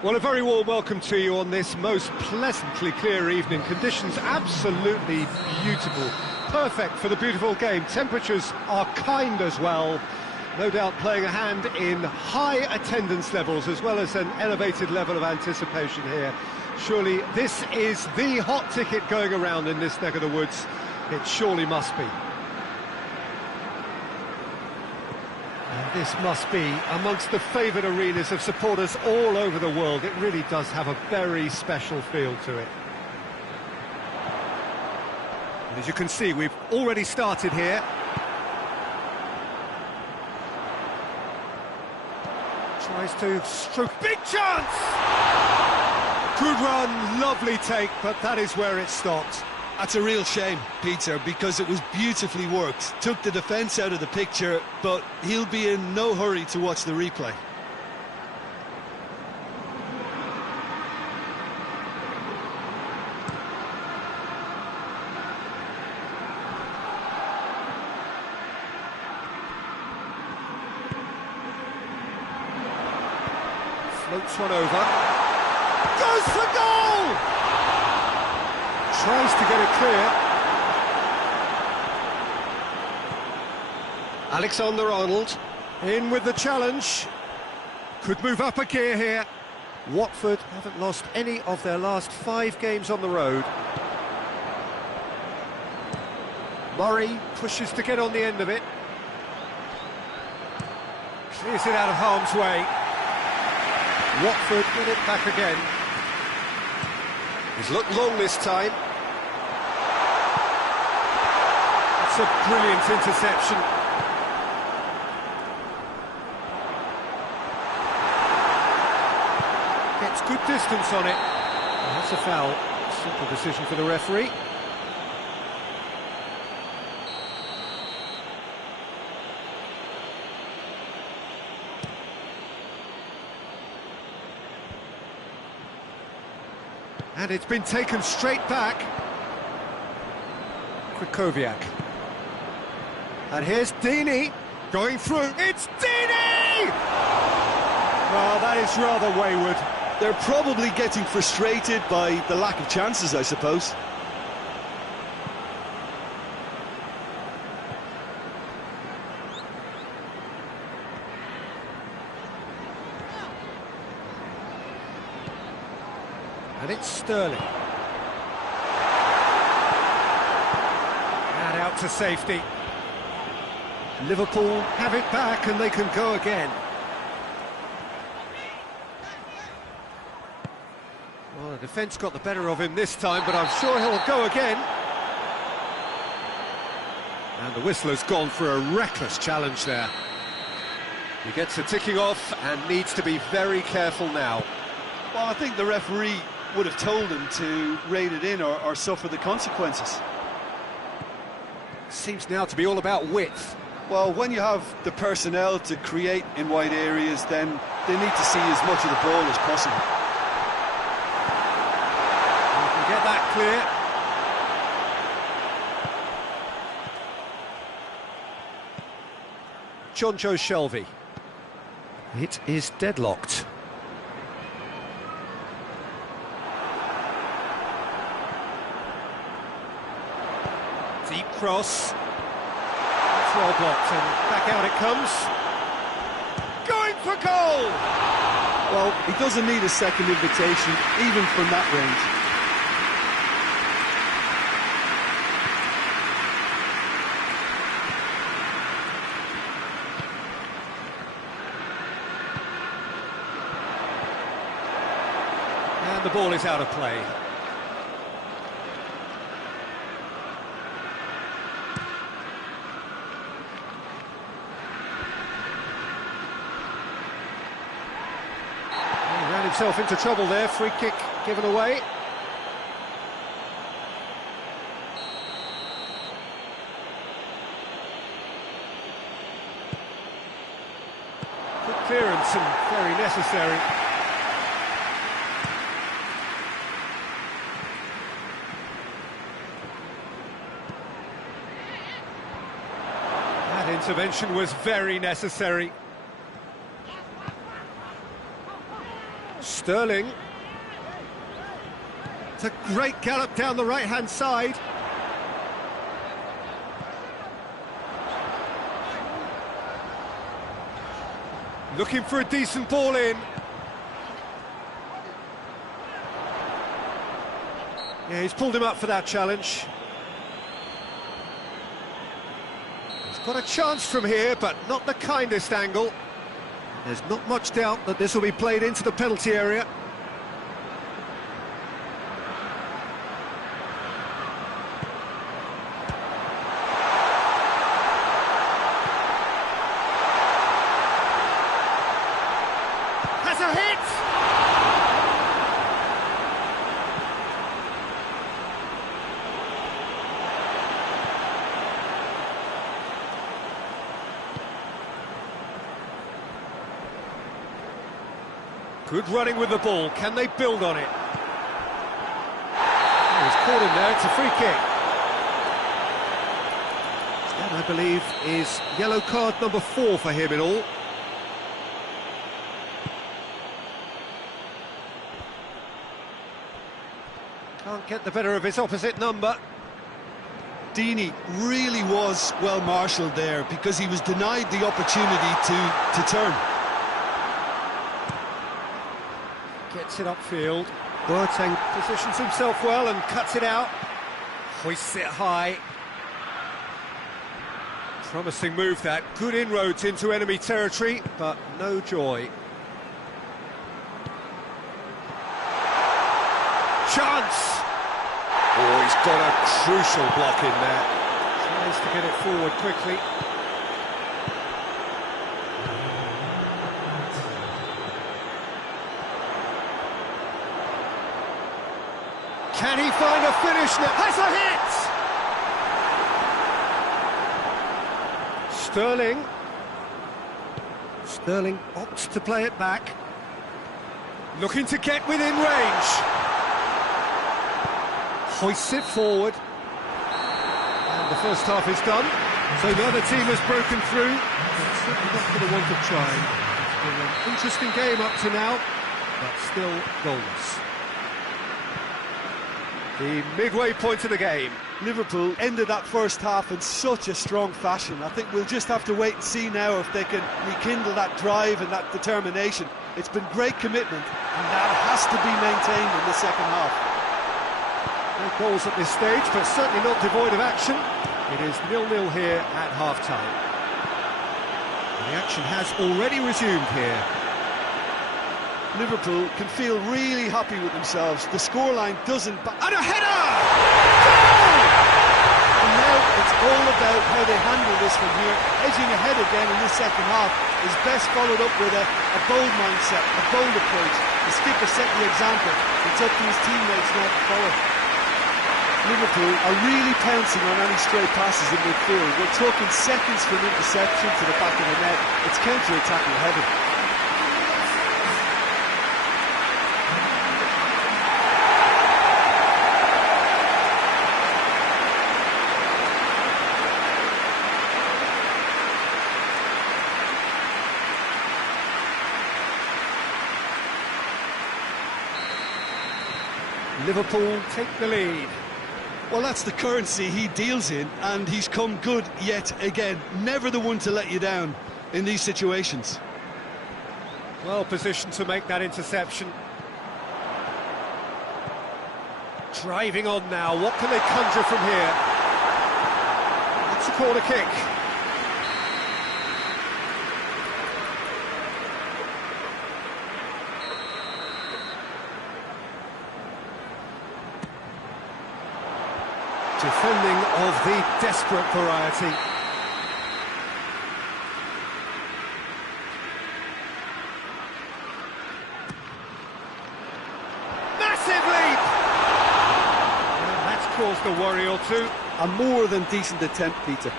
Well, a very warm welcome to you on this most pleasantly clear evening. Conditions absolutely beautiful. Perfect for the beautiful game. Temperatures are kind as well. No doubt playing a hand in high attendance levels as well as an elevated level of anticipation here. Surely this is the hot ticket going around in this neck of the woods. It surely must be. And this must be amongst the favoured arenas of supporters all over the world. It really does have a very special feel to it. And as you can see, we've already started here. Tries to stroke. Big chance! Good run, lovely take, but that is where it stopped. That's a real shame, Peter, because it was beautifully worked. Took the defence out of the picture, but he'll be in no hurry to watch the replay. Floats one over. Goes for goal! Tries to get it clear. Alexander-Arnold in with the challenge. Could move up a gear here. Watford haven't lost any of their last 5 games on the road. Murray pushes to get on the end of it. Clears it out of harm's way. Watford get it back again. He's looked long this time. That's a brilliant interception. Gets good distance on it. And that's a foul. Simple decision for the referee. And it's been taken straight back. Krychowiak. And here's Deeney going through. It's Deeney! Well, that is rather wayward. They're probably getting frustrated by the lack of chances, I suppose. And it's Sterling. And out to safety. Liverpool have it back and they can go again. Well, the defence got the better of him this time, but I'm sure he'll go again. And the whistler's gone for a reckless challenge there. He gets a ticking off and needs to be very careful now. Well, I think the referee would have told him to rate it in or suffer the consequences. Seems now to be all about width. Well, when you have the personnel to create in wide areas, then they need to see as much of the ball as possible. You can get that clear. Jonjo Shelvey. It is deadlocked. Deep cross. That's well blocked, and back out it comes. Going for goal! Well, he doesn't need a second invitation, even from that range. And the ball is out of play. Himself into trouble there, free kick given away. Good clearance and very necessary. That intervention was very necessary. Sterling. It's a great gallop down the right-hand side. Looking for a decent ball in. Yeah, he's pulled him up for that challenge. He's got a chance from here, but not the kindest angle. There's not much doubt that this will be played into the penalty area. Has a hit! Good running with the ball. Can they build on it? Oh, he's caught him there. It's a free kick. That, I believe, is yellow card number 4 for him in all. Can't get the better of his opposite number. Deeney really was well marshalled there because he was denied the opportunity to turn. Gets it upfield. Boateng positions himself well and cuts it out. Hoists it high. Promising move that. Good inroads into enemy territory, but no joy. Chance! Oh, he's got a crucial block in there. Tries to get it forward quickly. Can he find a finish now? Has a hit! Sterling. Sterling opts to play it back. Looking to get within range. Hoists it forward. And the first half is done. So the other team has broken through. It's certainly not for the want of trying. It's been an interesting game up to now, but still goalless. The midway point of the game. Liverpool ended that first half in such a strong fashion. I think we'll just have to wait and see now if they can rekindle that drive and that determination. It's been great commitment, and that has to be maintained in the second half. No goals at this stage, but certainly not devoid of action. It is 0-0 here at half-time. The action has already resumed here. Liverpool can feel really happy with themselves. The scoreline doesn't... And a header! Goal! And now it's all about how they handle this from here. Edging ahead again in this second half is best followed up with a bold mindset, a bold approach. The skipper set the example. It's up to his teammates now to follow. Liverpool are really pouncing on any stray passes in midfield. We're talking seconds from interception to the back of the net. It's counter-attacking heaven. Liverpool take the lead. Well, that's the currency he deals in, and he's come good yet again. Never the one to let you down in these situations. Well positioned to make that interception. Driving on now, what can they conjure from here? It's a corner kick. Defending of the desperate variety. Massive leap! And that's caused a worry or two. A more than decent attempt, Peter.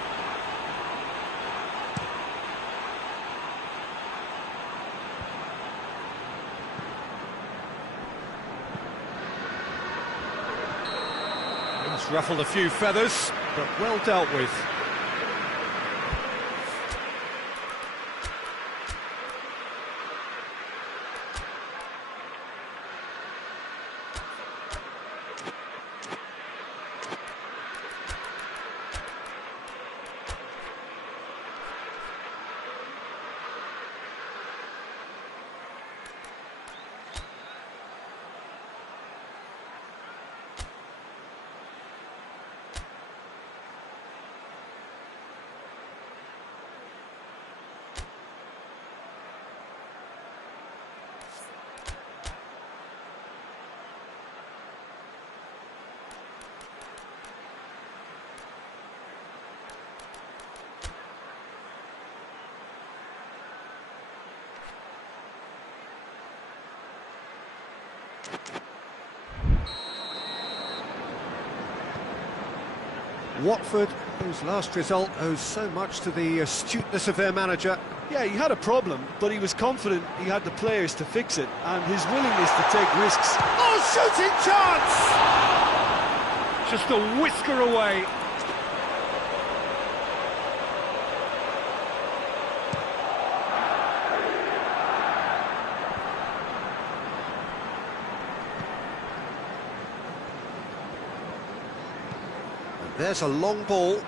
Ruffled a few feathers, but well dealt with. Watford, whose last result owes so much to the astuteness of their manager. Yeah, he had a problem, but he was confident he had the players to fix it, and his willingness to take risks. Oh, shooting chance! Just a whisker away. And there's a long ball.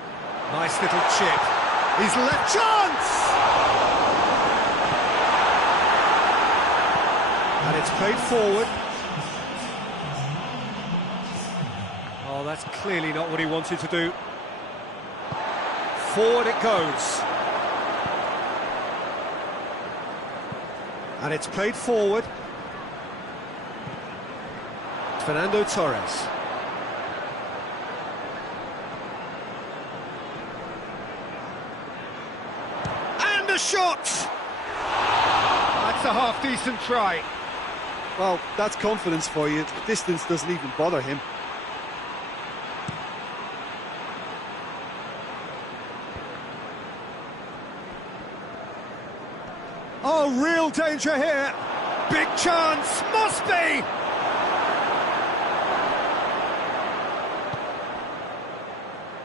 Nice little chip. He's left chance! And it's played forward. Oh, that's clearly not what he wanted to do. Forward it goes. And it's played forward. Fernando Torres. And a shot! That's a half-decent try. Well, that's confidence for you. Distance doesn't even bother him. Oh, real danger here. Big chance, must be!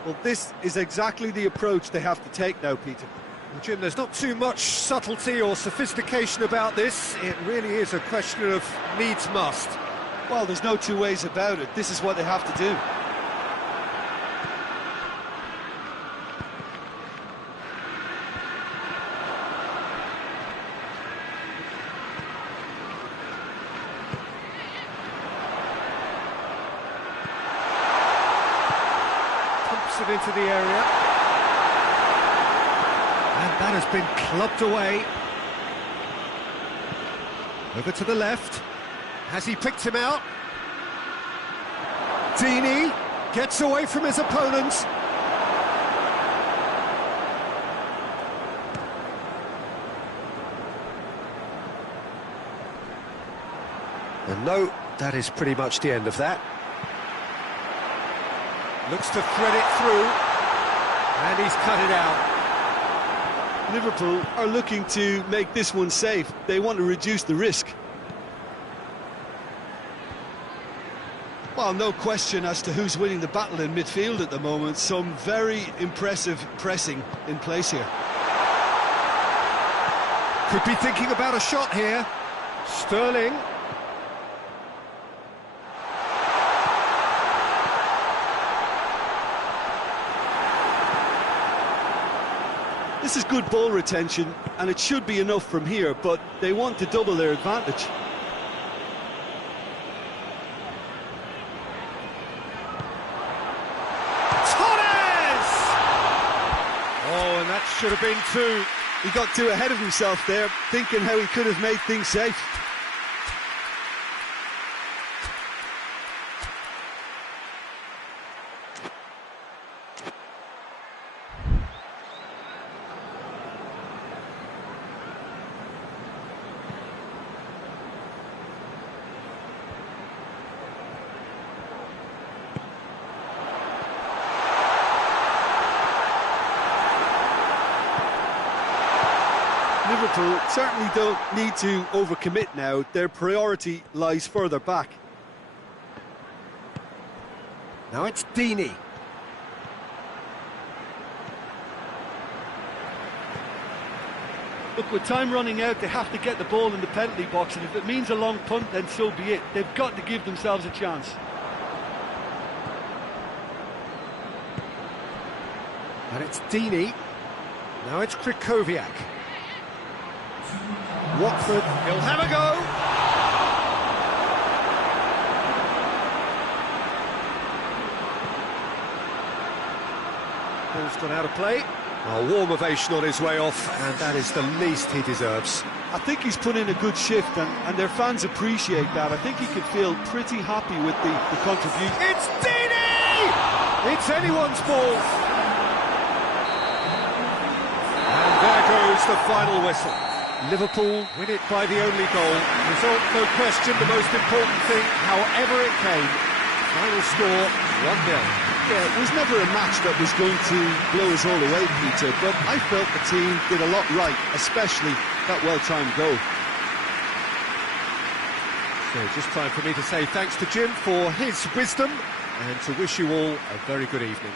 Well, this is exactly the approach they have to take now, Peter. Well, Jim, there's not too much subtlety or sophistication about this. It really is a question of needs must. Well, there's no two ways about it. This is what they have to do. Pumps it into the area. And that has been clubbed away. Over to the left. Has he picked him out? Deeney gets away from his opponent. And no, that is pretty much the end of that. Looks to thread it through. And he's cut it out. Liverpool are looking to make this one safe. They want to reduce the risk. Well, no question as to who's winning the battle in midfield at the moment. Some very impressive pressing in place here. Could be thinking about a shot here. Sterling. This is good ball retention, and it should be enough from here, but they want to double their advantage. Torres! Oh, and that should have been two. He got too ahead of himself there, thinking how he could have made things safe. Liverpool certainly don't need to overcommit now. Their priority lies further back. Now it's Deeney. Look, with time running out, they have to get the ball in the penalty box, and if it means a long punt, then so be it. They've got to give themselves a chance. And it's Deeney. Now it's Krychowiak. Watford, he'll have a go. Ball's gone out of play. A warm ovation on his way off, and that is the least he deserves. I think he's put in a good shift, and their fans appreciate that. I think he could feel pretty happy with the contribution. It's Deeney! It's anyone's ball. And there goes the final whistle. Liverpool win it by the only goal. Result, no question, the most important thing, however it came. Final score, 1-0. Yeah, it was never a match that was going to blow us all away, Peter, but I felt the team did a lot right, especially that well-timed goal. So just time for me to say thanks to Jim for his wisdom and to wish you all a very good evening.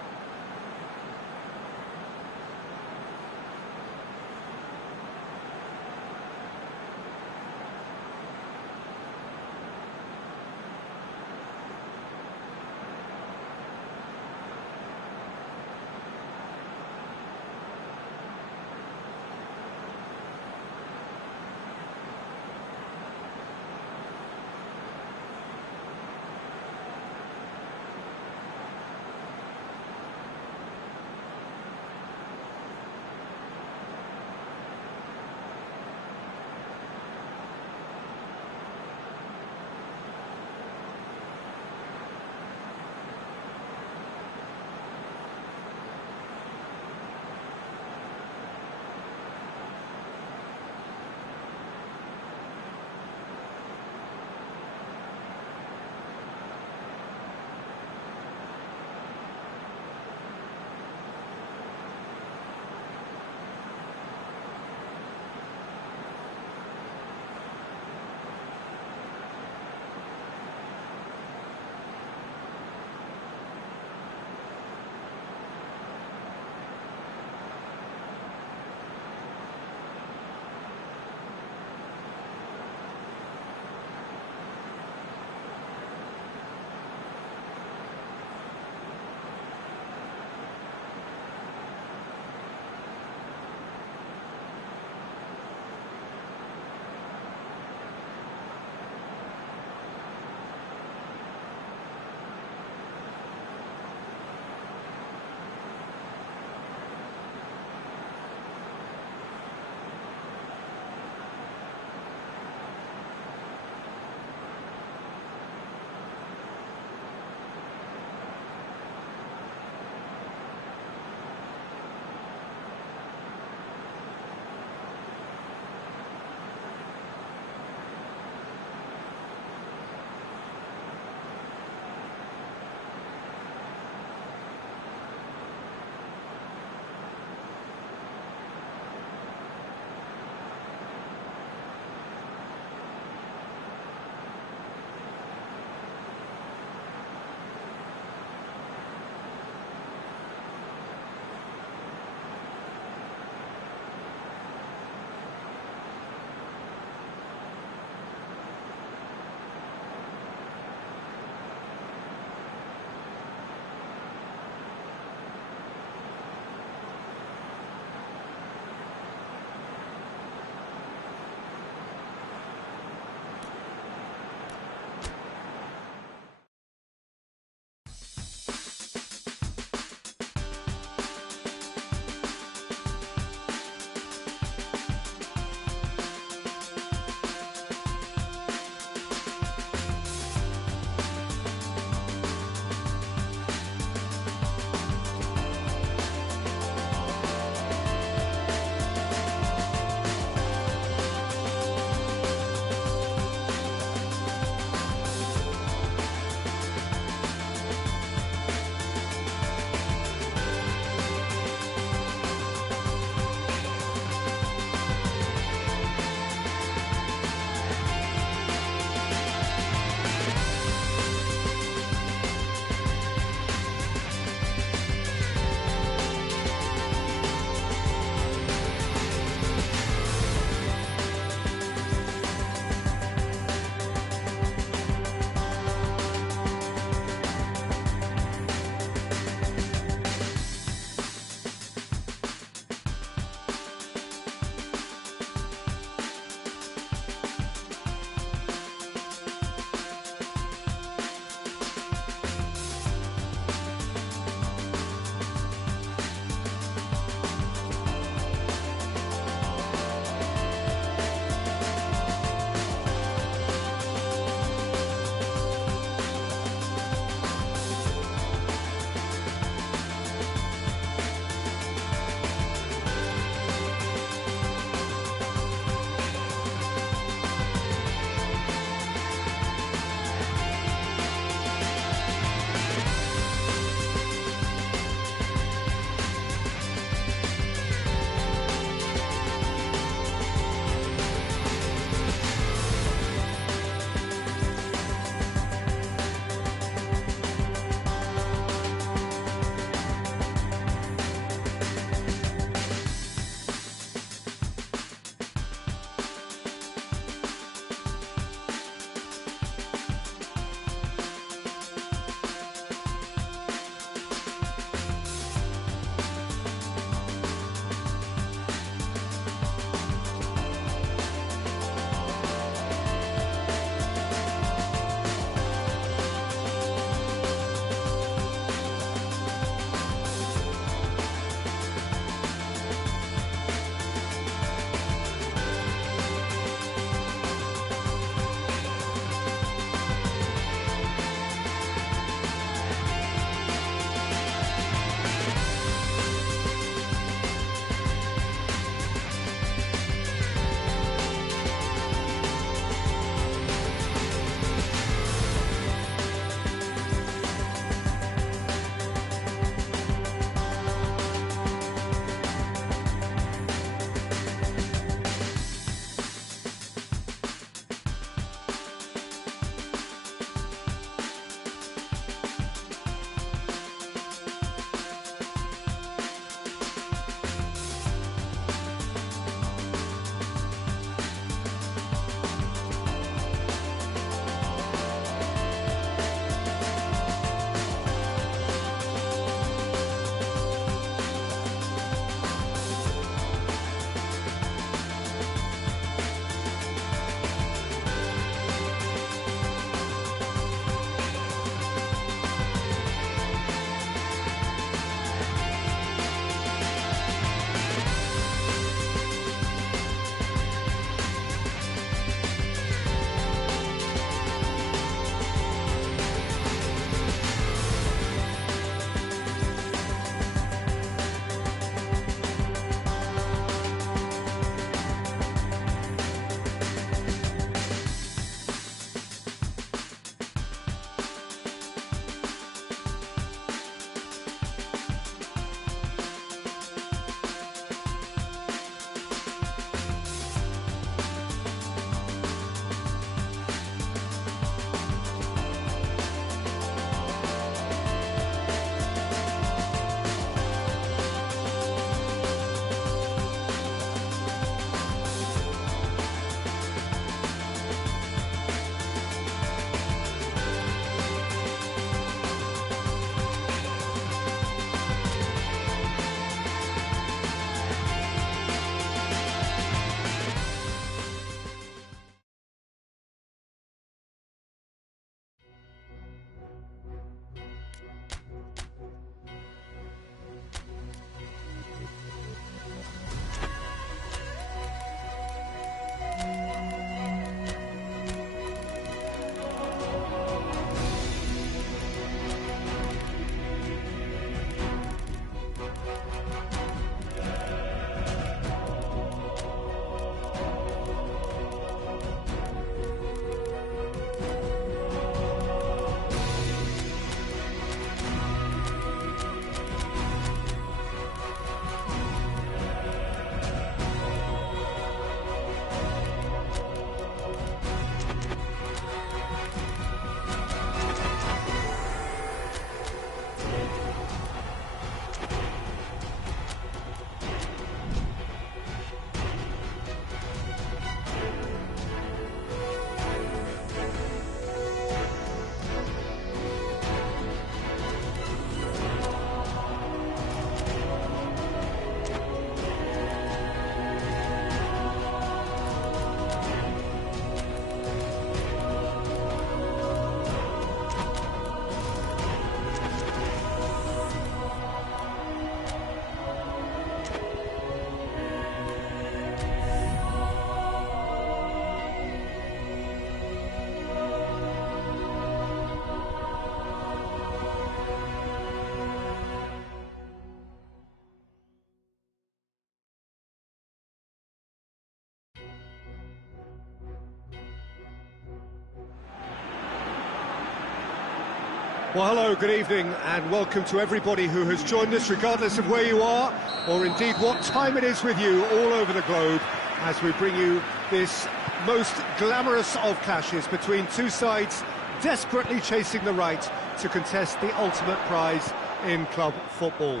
Well, hello, good evening, and welcome to everybody who has joined us, regardless of where you are, or indeed what time it is with you all over the globe, as we bring you this most glamorous of clashes between two sides desperately chasing the right to contest the ultimate prize in club football.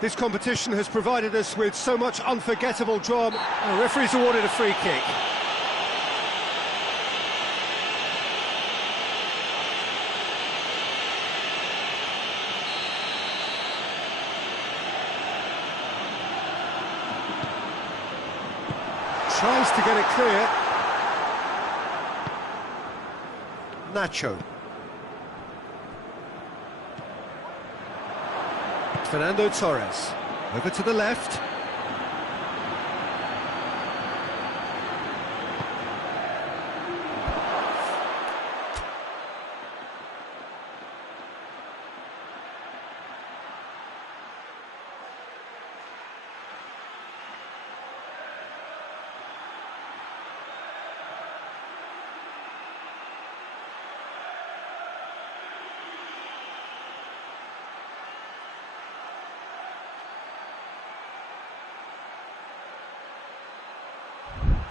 This competition has provided us with so much unforgettable drama. The referee's awarded a free kick. Tries to get it clear. Nacho. Fernando Torres. Over to the left.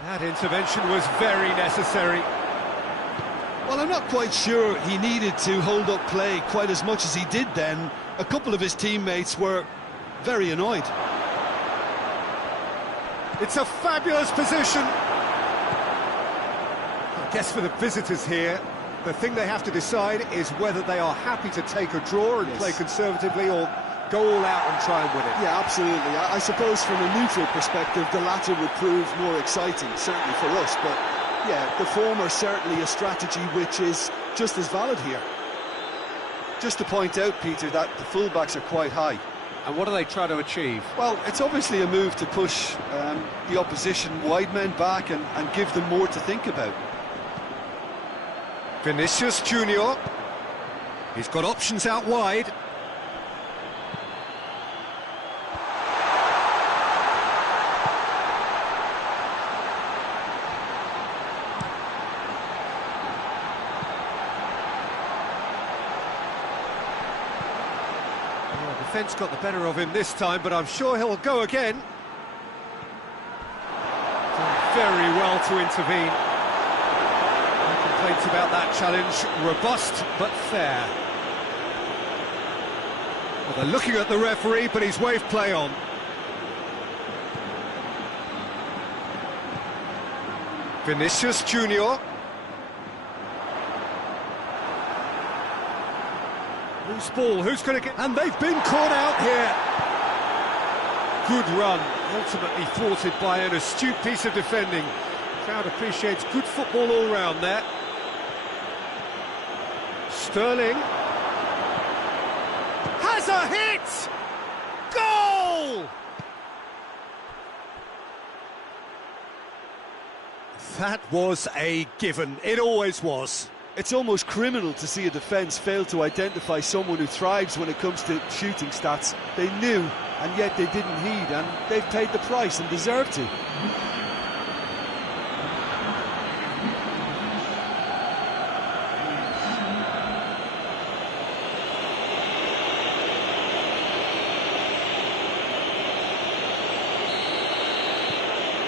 That intervention was very necessary. Well, I'm not quite sure he needed to hold up play quite as much as he did then. A couple of his teammates were very annoyed. It's a fabulous position. I guess for the visitors here, the thing they have to decide is whether they are happy to take a draw and play conservatively, or go all out and try and win it. Yeah, absolutely. I suppose from a neutral perspective, the latter would prove more exciting, certainly for us. But yeah, the former certainly a strategy which is just as valid here. Just to point out, Peter, that the fullbacks are quite high. And what do they try to achieve? Well, it's obviously a move to push the opposition wide men back and give them more to think about. Vinicius Junior. He's got options out wide. Defence got the better of him this time, but I'm sure he'll go again. Done very well to intervene. No complaints about that challenge. Robust but fair. Well, they're looking at the referee, but he's waved play on. Vinicius Junior. Loose ball, who's going to get... And they've been caught out here. Good run, ultimately thwarted by an astute piece of defending. Crowd appreciates good football all round there. Sterling. Has a hit! Goal! That was a given, it always was. It's almost criminal to see a defence fail to identify someone who thrives when it comes to shooting stats. They knew, and yet they didn't heed, and they've paid the price and deserve to.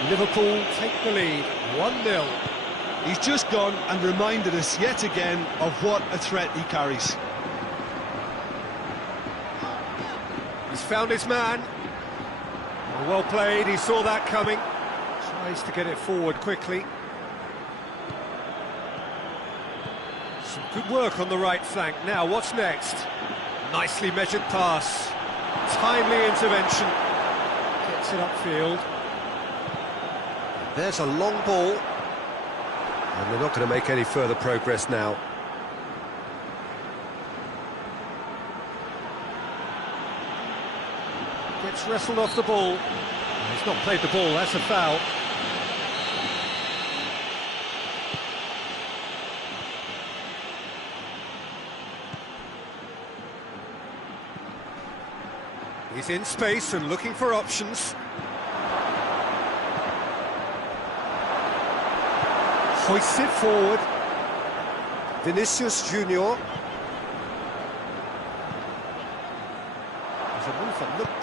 Liverpool take the lead, 1-0. He's just gone and reminded us yet again of what a threat he carries. He's found his man. Well played, he saw that coming. Tries to get it forward quickly. Some good work on the right flank. Now, what's next? Nicely measured pass. Timely intervention. Gets it upfield. There's a long ball. And they're not going to make any further progress now. Gets wrestled off the ball. He's not played the ball, that's a foul. He's in space and looking for options. Hoists it forward. Vinicius Junior.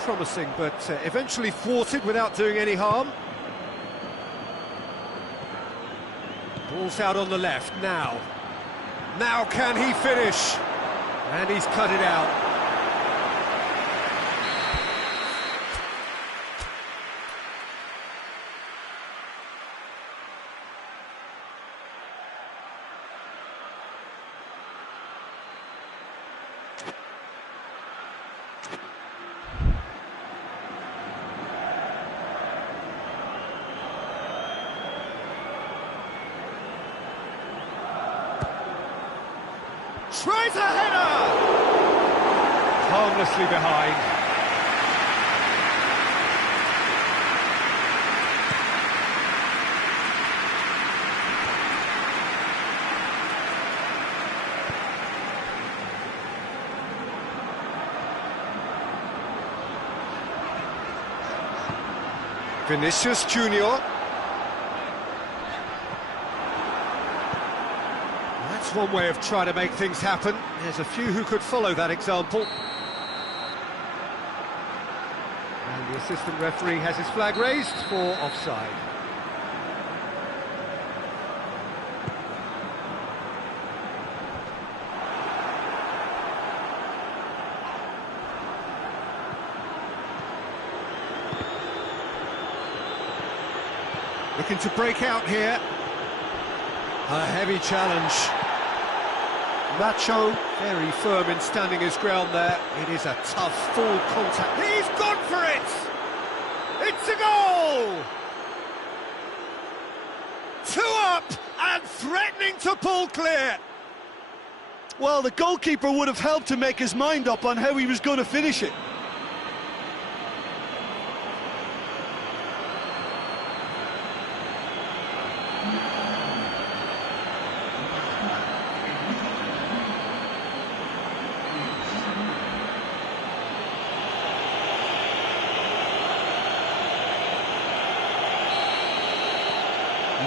promising, but eventually thwarted without doing any harm. Ball's out on the left now. Now can he finish? And he's cut it out. Tries a header! Harmlessly behind. Vinicius Junior. That's one way of trying to make things happen. There's a few who could follow that example. And the assistant referee has his flag raised for offside. Looking to break out here. A heavy challenge. Nacho, very firm in standing his ground there. It is a tough, full contact. He's gone for it! It's a goal! 2 up and threatening to pull clear. Well, the goalkeeper would have helped to make his mind up on how he was going to finish it.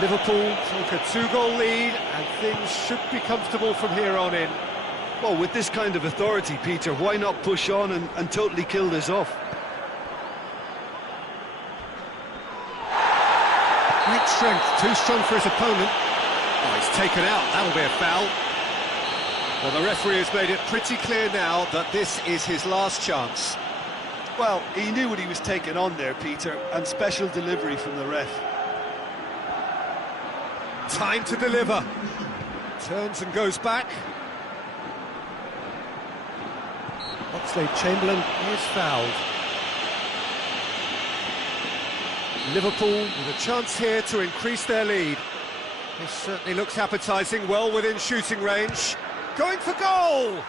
Liverpool take a 2-goal lead and things should be comfortable from here on in. Well, with this kind of authority, Peter, why not push on and totally kill this off? Great strength, too strong for his opponent. Oh, he's taken out, that'll be a foul. Well, the referee has made it pretty clear now that this is his last chance. Well, he knew what he was taking on there, Peter, and special delivery from the ref. Time to deliver. Turns and goes back. Oxlade-Chamberlain is fouled. Liverpool with a chance here to increase their lead. This certainly looks appetising, well within shooting range. Going for goal!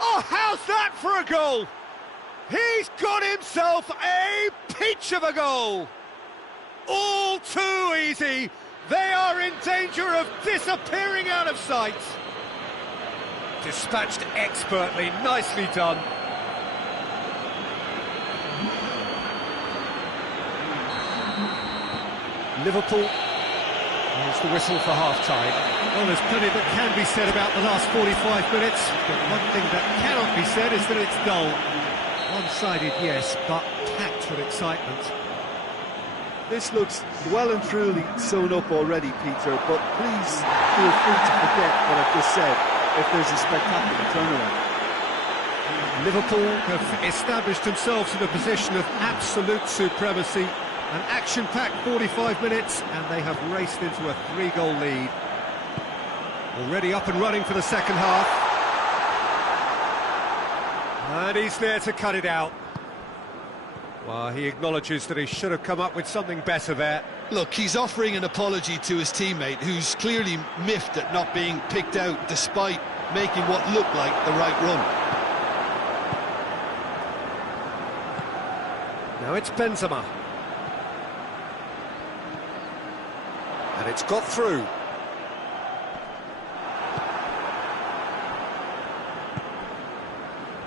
Oh, how's that for a goal? He's got himself a peach of a goal! All too easy! They are in danger of disappearing out of sight. Dispatched expertly, nicely done. Liverpool, here's the whistle for half-time. Well, there's plenty that can be said about the last 45 minutes, but one thing that cannot be said is that it's dull. One-sided, yes, but packed with excitement. This looks well and truly sewn up already, Peter, but please feel free to forget what I've just said if there's a spectacular turnaround. Liverpool have established themselves in a position of absolute supremacy. An action-packed 45 minutes, and they have raced into a 3-goal lead. Already up and running for the second half. And he's there to cut it out. Well, he acknowledges that he should have come up with something better there. Look, he's offering an apology to his teammate, who's clearly miffed at not being picked out despite making what looked like the right run. Now it's Benzema. And it's got through.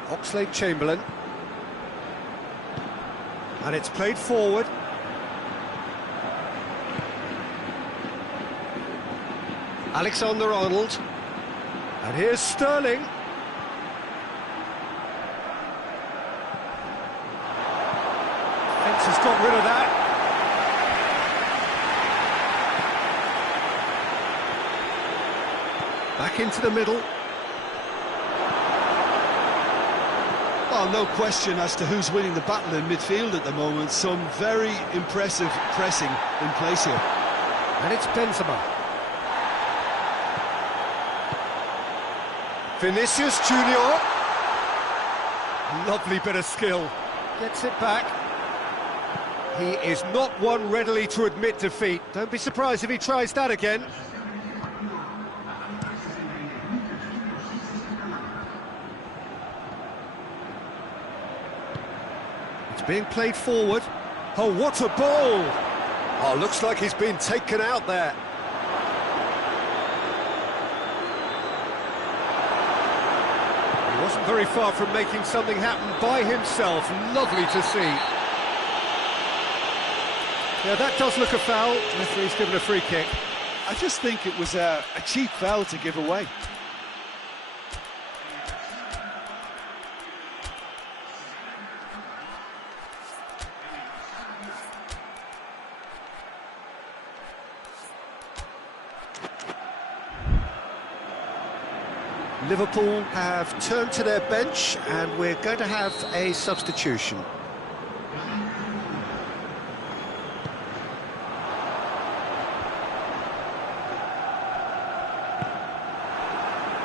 Oxlade-Chamberlain. And it's played forward. Alexander-Arnold. And here's Sterling. chance has got rid of that. Back into the middle. Well, no question as to who's winning the battle in midfield at the moment. Some very impressive pressing in place here. And it's Benzema. Vinicius Junior. Lovely bit of skill. Gets it back. He is not one readily to admit defeat. Don't be surprised if he tries that again. It's being played forward. Oh, what a ball! Oh, looks like he's been taken out there. He wasn't very far from making something happen by himself. Lovely to see. Yeah, that does look a foul. The referee's given a free kick. I just think it was a cheap foul to give away. Liverpool have turned to their bench and we're going to have a substitution.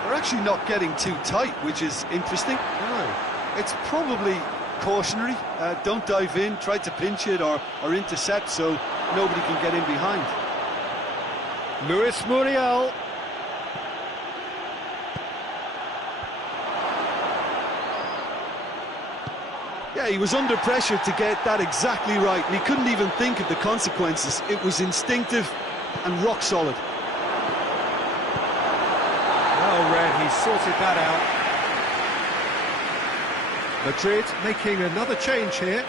They're actually not getting too tight, which is interesting. No. It's probably cautionary. Don't dive in, try to pinch it or intercept so nobody can get in behind. Luis Muriel. Yeah, he was under pressure to get that exactly right, and he couldn't even think of the consequences. It was instinctive and rock solid. Well read, he sorted that out. Madrid making another change here.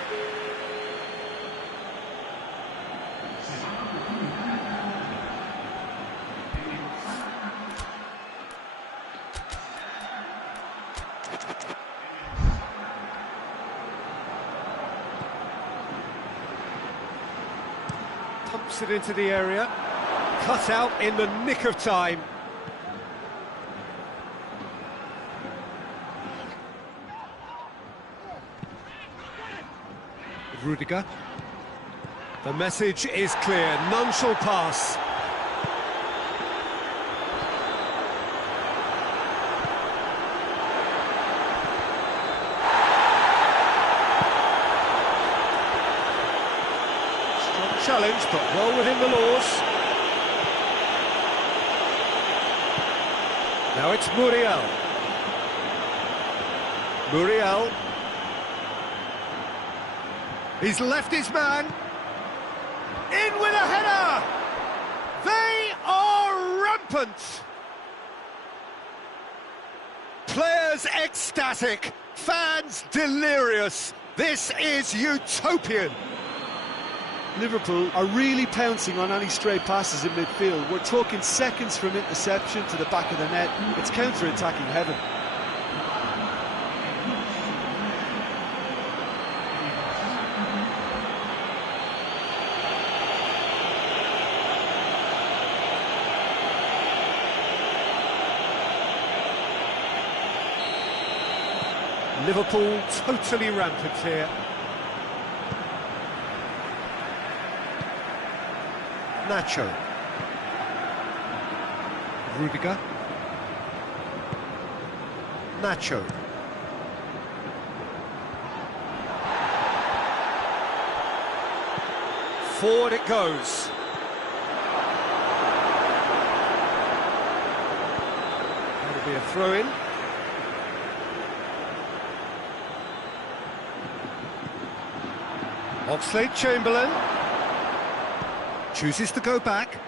Pumps it into the area, cut out in the nick of time. Rudiger. The message is clear, none shall pass. Challenge, but well within the laws. Now it's Muriel. Muriel. He's left his man. In with a header! They are rampant! Players ecstatic, fans delirious. This is utopian. Liverpool are really pouncing on any stray passes in midfield. We're talking seconds from interception to the back of the net. It's counter-attacking heaven. Liverpool totally rampant here. Nacho. Rudiger. Nacho. Forward it goes. That'll be a throw-in. Oxlade-Chamberlain chooses to go back.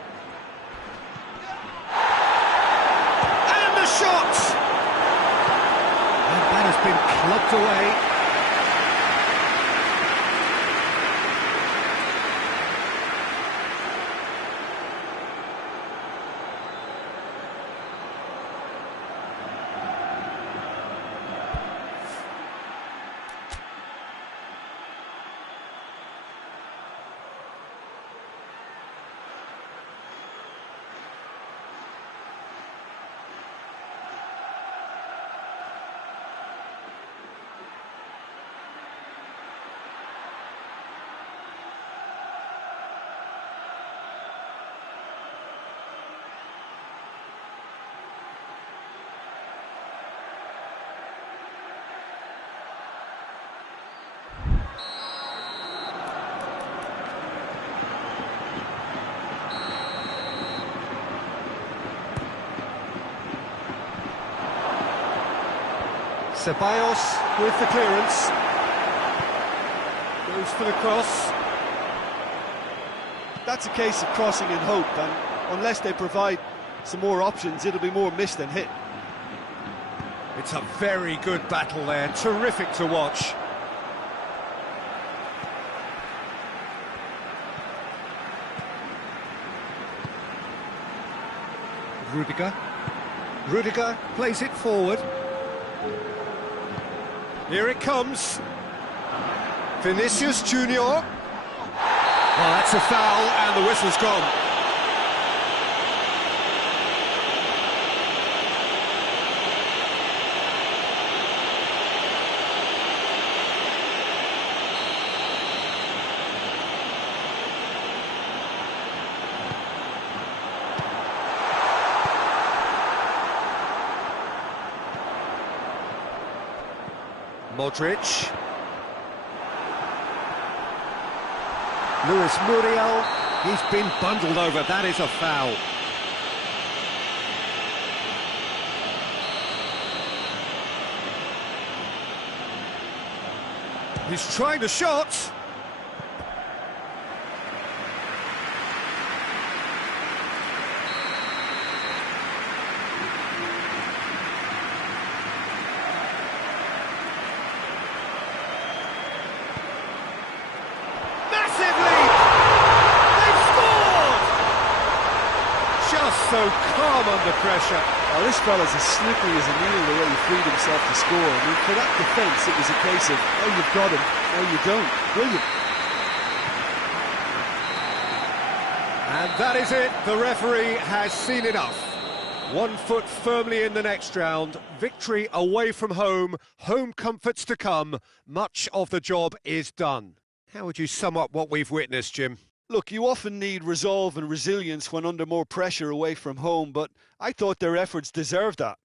And the shot! And that has been clubbed away. Ceballos with the clearance. Goes for the cross. That's a case of crossing in hope, and unless they provide some more options, it'll be more miss than hit. It's a very good battle there, terrific to watch. Rudiger plays it forward. Here it comes. Vinicius Junior. Well, that's a foul, and the whistle's gone. Modric. Luis Muriel, he's been bundled over, that is a foul. He's trying the shot. So calm under pressure. Oh, this fella's as slippery as a needle the way he freed himself to score. I mean, for that defence, it was a case of, oh, you've got him, no, you don't. Brilliant. And that is it. The referee has seen enough. 1 foot firmly in the next round. Victory away from home. Home comforts to come. Much of the job is done. How would you sum up what we've witnessed, Jim? Look, you often need resolve and resilience when under more pressure away from home, but I thought their efforts deserved that.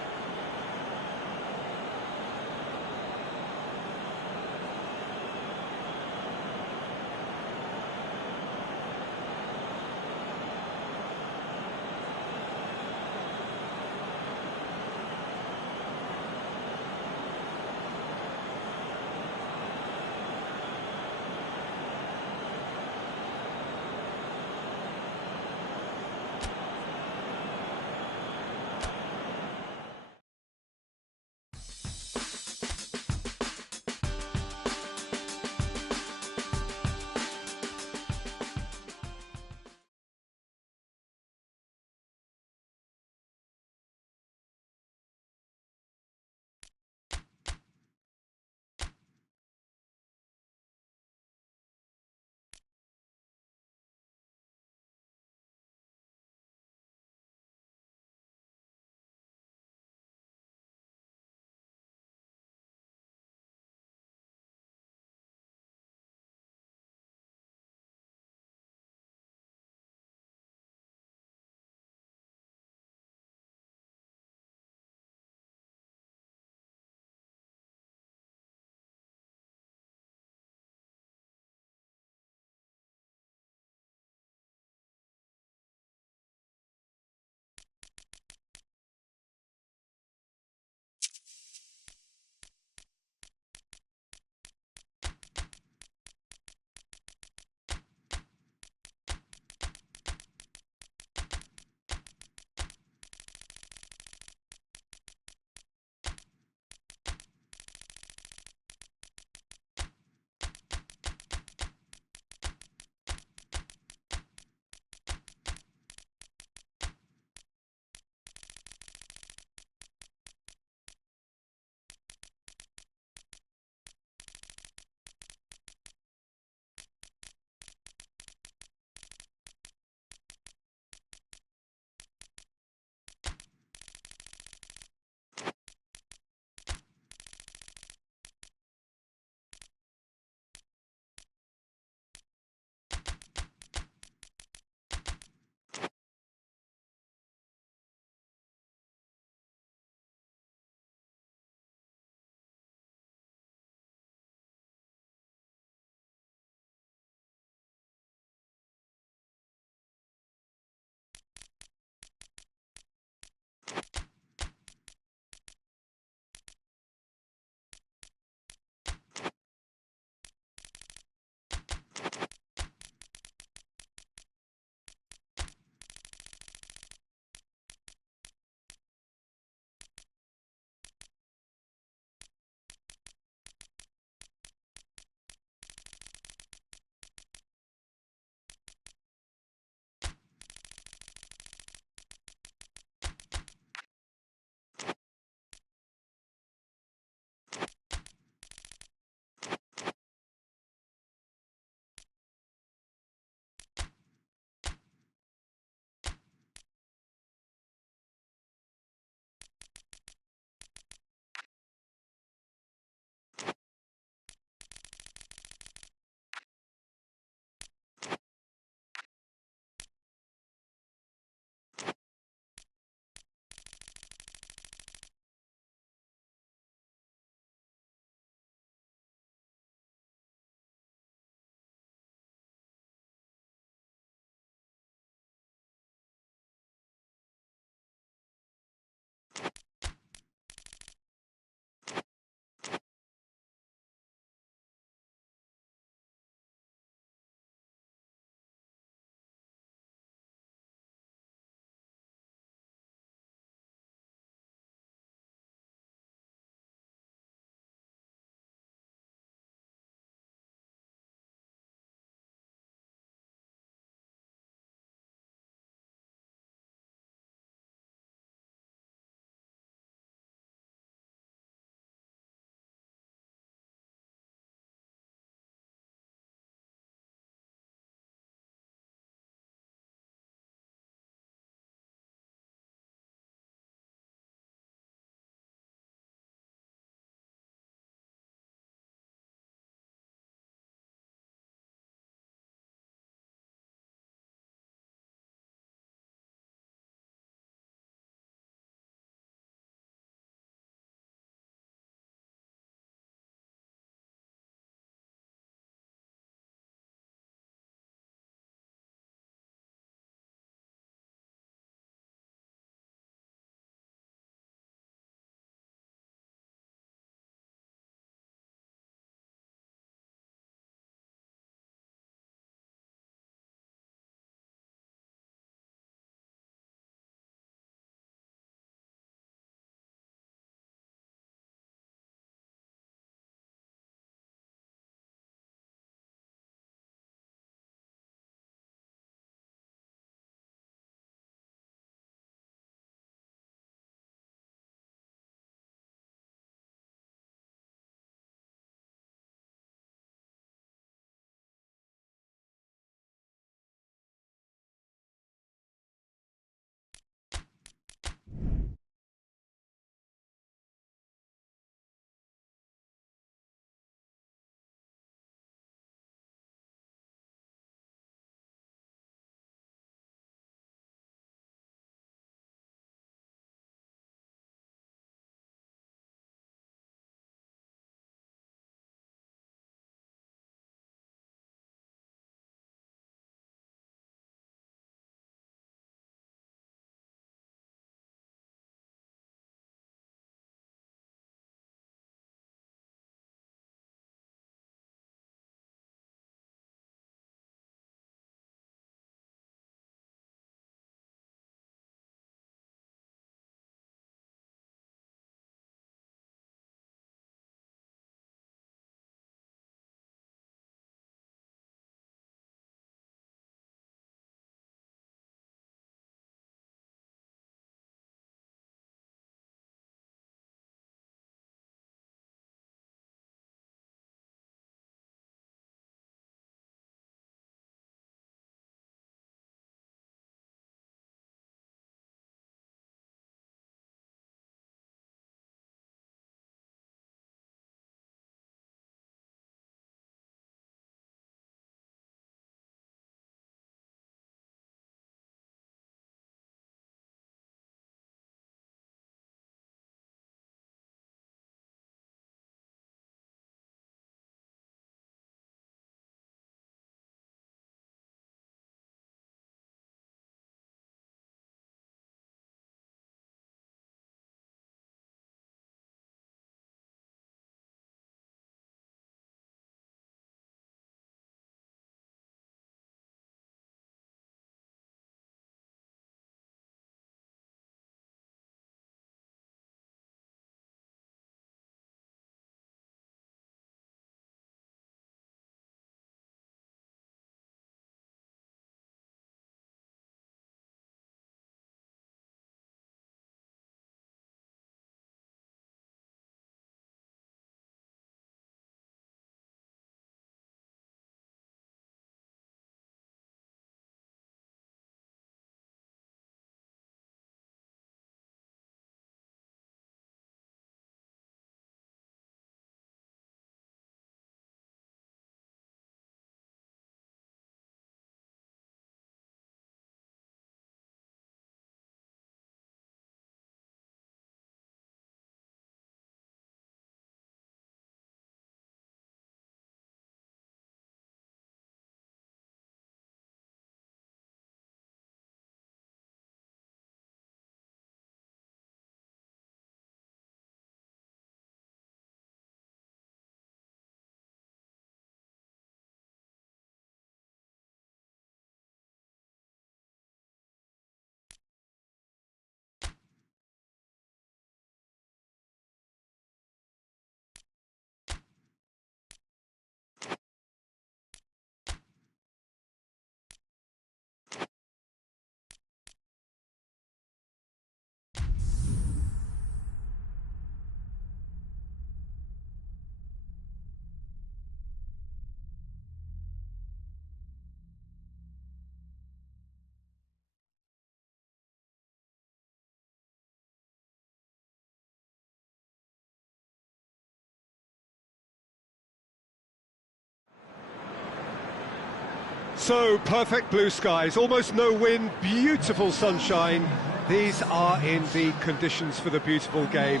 So, perfect blue skies, almost no wind, beautiful sunshine. These are in the conditions for the beautiful game.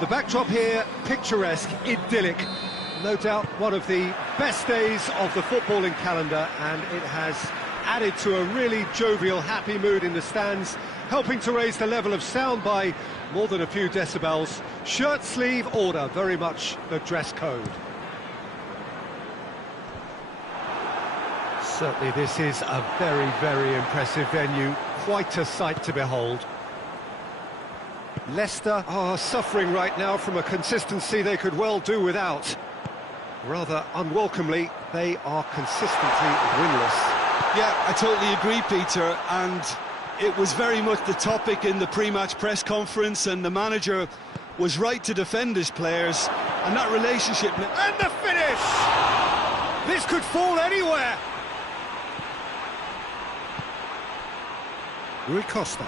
The backdrop here, picturesque, idyllic. No doubt one of the best days of the footballing calendar, and it has added to a really jovial, happy mood in the stands, helping to raise the level of sound by more than a few decibels. Shirt sleeve order, very much the dress code. Certainly this is a very, very impressive venue, quite a sight to behold. Leicester are suffering right now from a consistency they could well do without. Rather unwelcomely, they are consistently winless. Yeah, I totally agree, Peter, and it was very much the topic in the pre-match press conference, and the manager was right to defend his players, and that relationship... And the finish! This could fall anywhere! Rui Costa.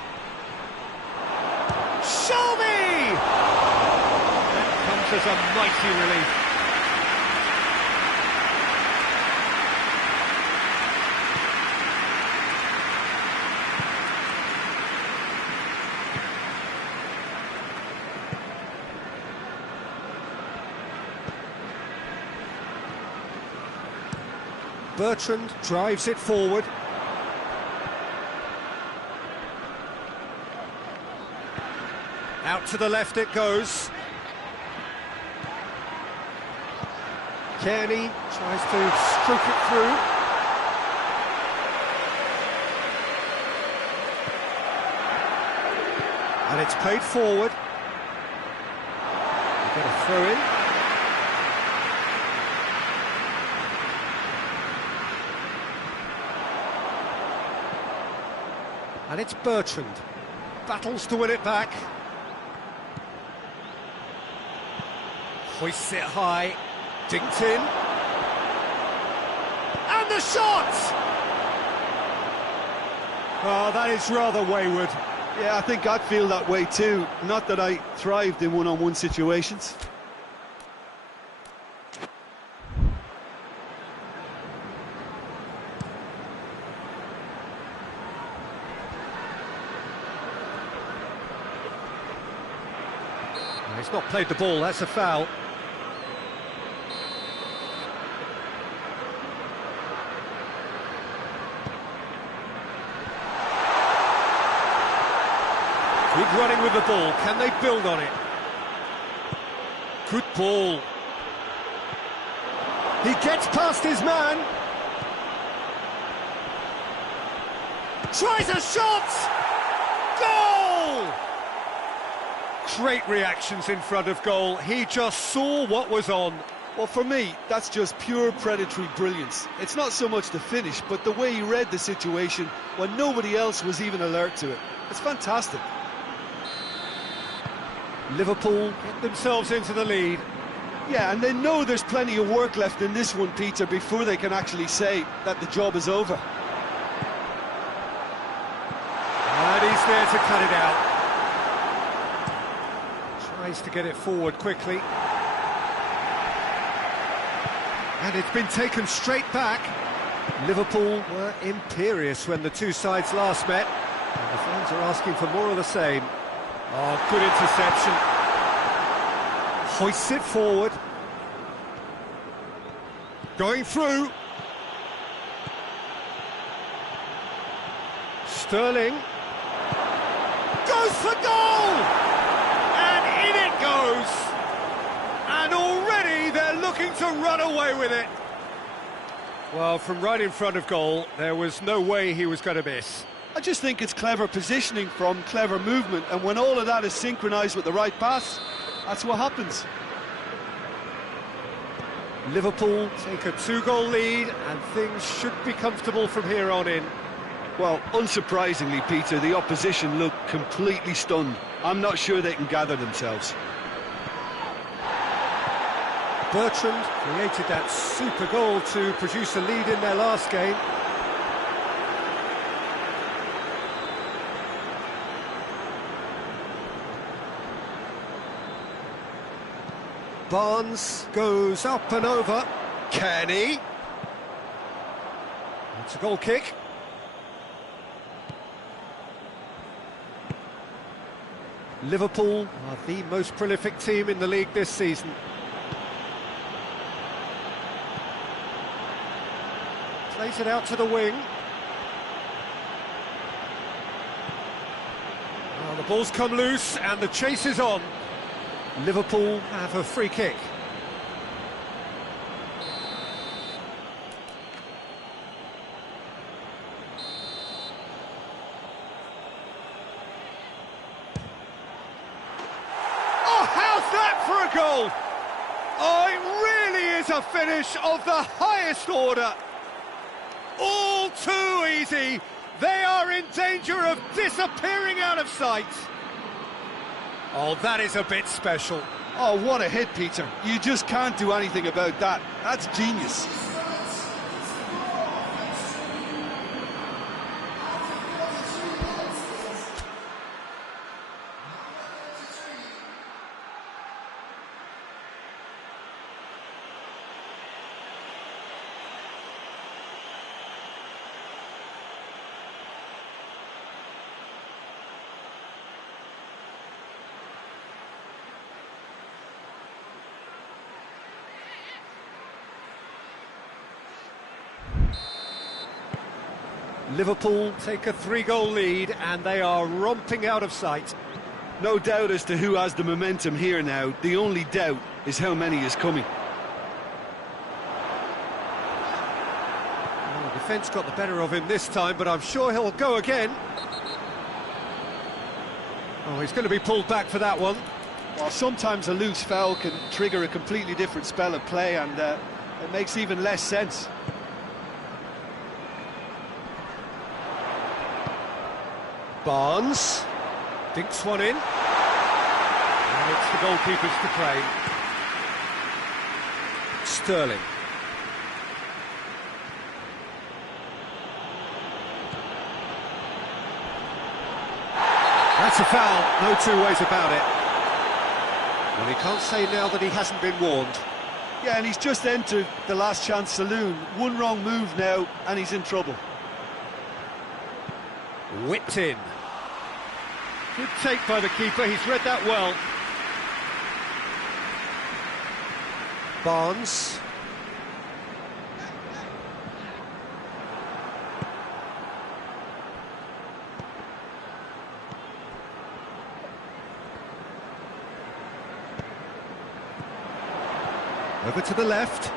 Show me! That comes as a mighty relief. Bertrand drives it forward. Out to the left it goes. Kearney tries to stroke it through. And it's played forward. We've got a throw in. And it's Bertrand. Battles to win it back. Hoists it high. Dinked in. And the shot! Oh, that is rather wayward. Yeah, I think I'd feel that way too. Not that I thrived in one-on-one situations. He's not played the ball, that's a foul. Good running with the ball, can they build on it? Good ball. He gets past his man. Tries a shot! Goal! Great reactions in front of goal. He just saw what was on. Well, for me, that's just pure predatory brilliance. It's not so much the finish, but the way he read the situation when nobody else was even alert to it. It's fantastic. Liverpool get themselves into the lead. Yeah, and they know there's plenty of work left in this one, Peter, before they can actually say that the job is over. And he's there to cut it out. Tries to get it forward quickly. And it's been taken straight back. Liverpool were imperious when the two sides last met. And the fans are asking for more of the same. Oh, good interception. Hoists it forward. Going through. Sterling. Goes for goal! And in it goes! And already they're looking to run away with it. Well, from right in front of goal, there was no way he was going to miss. I just think it's clever positioning from clever movement, and when all of that is synchronised with the right pass, that's what happens. Liverpool take a 2-goal lead, and things should be comfortable from here on in. Well, unsurprisingly, Peter, the opposition look completely stunned. I'm not sure they can gather themselves. Bertrand created that super goal to produce a lead in their last game. Barnes goes up and over. Kearney. It's a goal kick. Liverpool are the most prolific team in the league this season. Plays it out to the wing. Well, the ball's come loose and the chase is on. Liverpool have a free kick. Oh, how's that for a goal? Oh, it really is a finish of the highest order. All too easy. They are in danger of disappearing out of sight. Oh, that is a bit special. Oh, what a hit, Peter. You just can't do anything about that. That's genius. Liverpool take a 3-goal lead and they are romping out of sight. No doubt as to who has the momentum here now. The only doubt is how many is coming. Well, the defence got the better of him this time, but I'm sure he'll go again. Oh, he's going to be pulled back for that one. Well, sometimes a loose foul can trigger a completely different spell of play, and it makes even less sense. Barnes dinks one in, and it's the goalkeepers to play. Sterling. That's a foul, no two ways about it. Well, he can't say now that he hasn't been warned. Yeah, and he's just entered the last chance saloon. One wrong move now, and he's in trouble. Whipped in. Good take by the keeper, he's read that well. Barnes. Over to the left.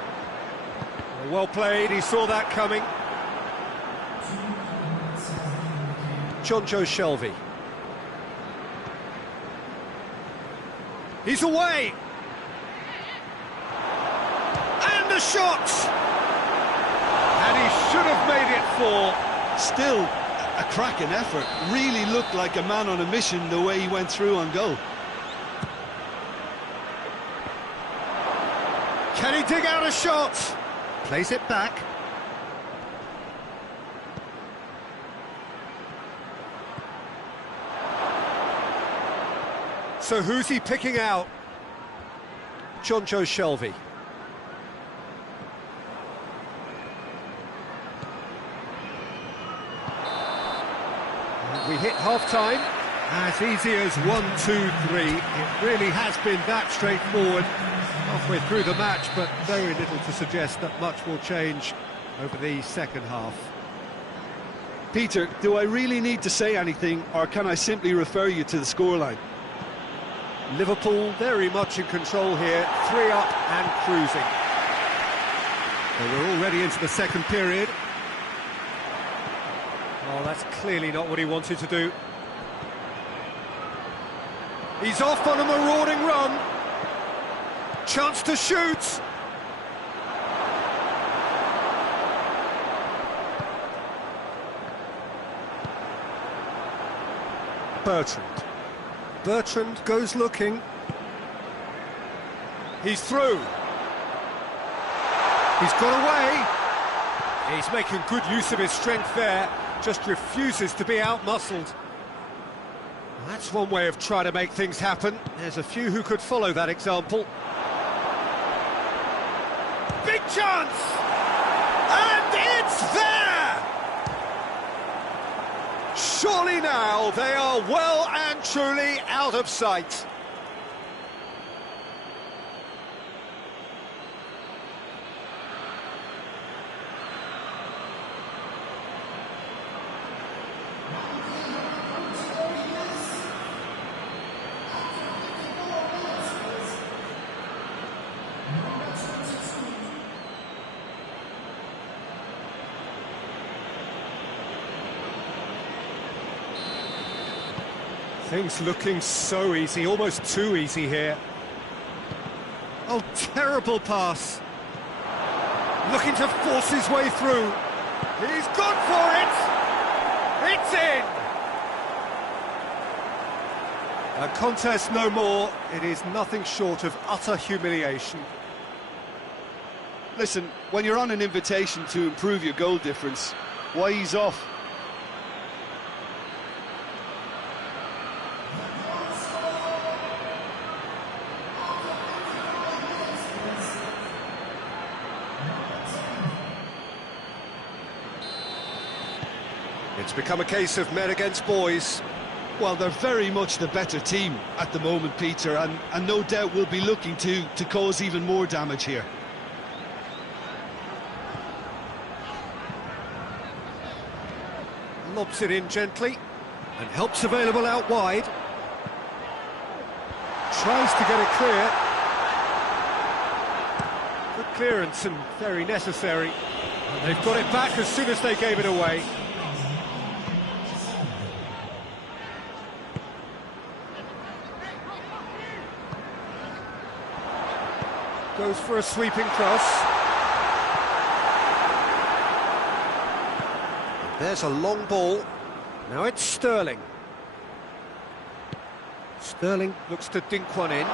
Well played, he saw that coming. Jonjo Shelvey. He's away! And a shot! And he should have made it 4. Still a cracking effort. Really looked like a man on a mission the way he went through on goal. Can he dig out a shot? Plays it back. So who's he picking out? Jonjo Shelvey. We hit half-time. As easy as 1, 2, 3. It really has been that straightforward halfway through the match, but very little to suggest that much will change over the second half. Peter, do I really need to say anything, or can I simply refer you to the scoreline? Liverpool very much in control here, 3 up and cruising. Well, we're already into the second period. Oh, that's clearly not what he wanted to do. He's off on a marauding run. Chance to shoot. Bertrand goes looking. He's through. He's got away. He's making good use of his strength there. Just refuses to be outmuscled. That's one way of trying to make things happen. There's a few who could follow that example. Big chance! And it's there! surely now they are well and truly out of sight. Things looking so easy, almost too easy here. Oh, terrible pass. Looking to force his way through. He's gone for it! It's in! A contest no more. It is nothing short of utter humiliation. Listen, when you're on an invitation to improve your goal difference, why ease off? It's become a case of men against boys. Well, they're very much the better team at the moment, Peter, and no doubt will be looking to cause even more damage here. Lobs it in gently, and help's available out wide. Tries to get it clear. Good clearance and very necessary. And they've got it back as soon as they gave it away. Goes for a sweeping cross. There's a long ball. Now it's Sterling. Sterling looks to dink one in.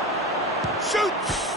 Shoots!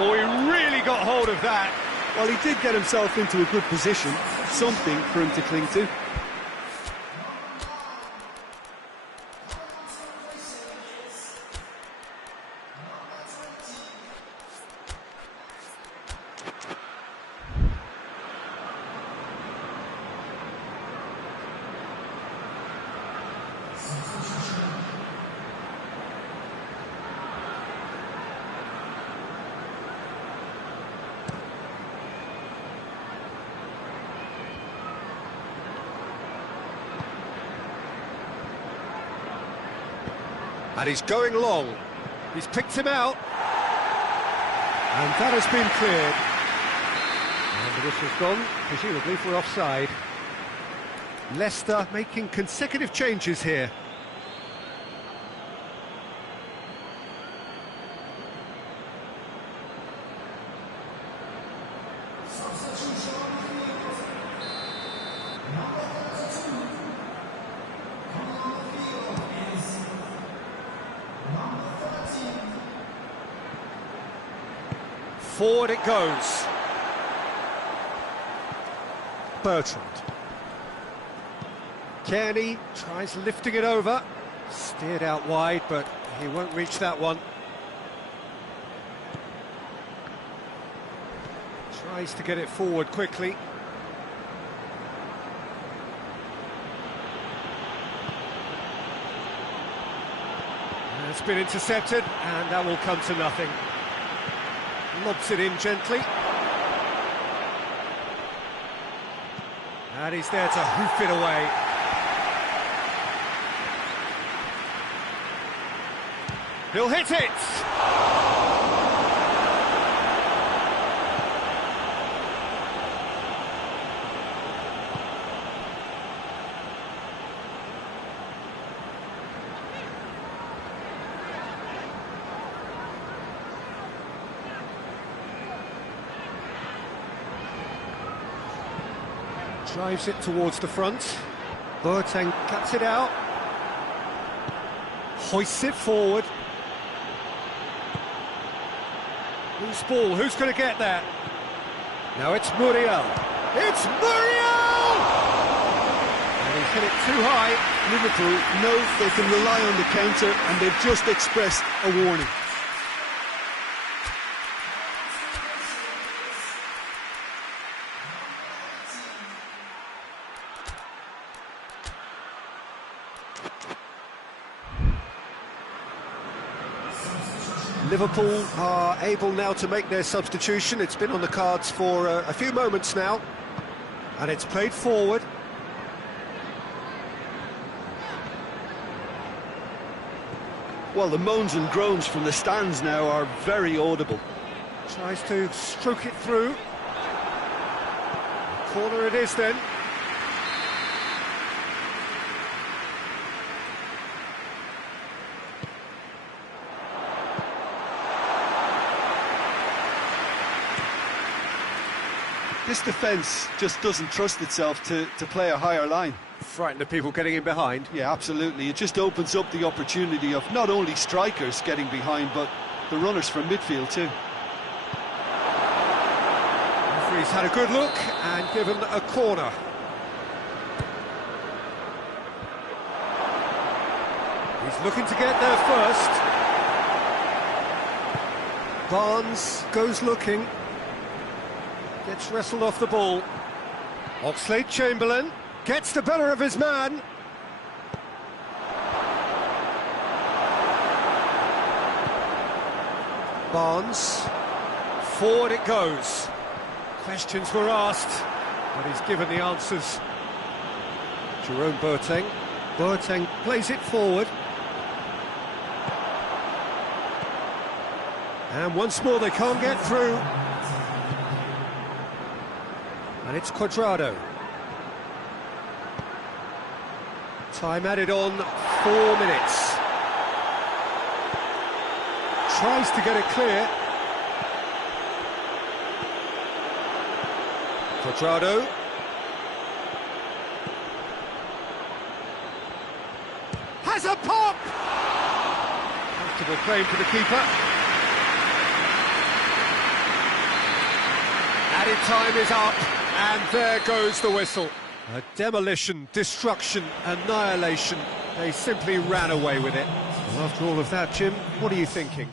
Oh, he really got hold of that. Well, he did get himself into a good position, something for him to cling to. And he's going long. He's picked him out. And that has been cleared. And the whistle's gone, presumably for offside. Leicester making consecutive changes here. Forward it goes. Bertrand. Kearney tries lifting it over. Steered out wide, but he won't reach that one. Tries to get it forward quickly. It's been intercepted, and that will come to nothing. Lobs it in gently. And he's there to hoof it away. He'll hit it! Drives it towards the front. Boateng cuts it out. Hoists it forward. Loose ball, who's going to get that? Now it's Muriel. It's Muriel! And he's hit it too high. Liverpool know they can rely on the counter, and they've just expressed a warning. Liverpool are able now to make their substitution. It's been on the cards for a few moments now, and it's played forward. Well, the moans and groans from the stands now are very audible. Tries to stroke it through. Corner it is then. This defence just doesn't trust itself to play a higher line. Frightened of people getting in behind. Yeah, absolutely. It just opens up the opportunity of not only strikers getting behind, but the runners from midfield too. Referee's had a good look and given a corner. He's looking to get there first. Barnes goes looking. Gets wrestled off the ball. Oxlade-Chamberlain gets the better of his man. Barnes. Forward it goes. Questions were asked, but he's given the answers. Jerome Boateng. Boateng plays it forward. And once more they can't get through. And it's Cuadrado. Time added on, 4 minutes. Tries to get it clear. Cuadrado. Has a pop! Comfortable claim to the keeper. Added time is up. And there goes the whistle. A demolition, destruction, annihilation. They simply ran away with it. Well, after all of that, Jim, what are you thinking?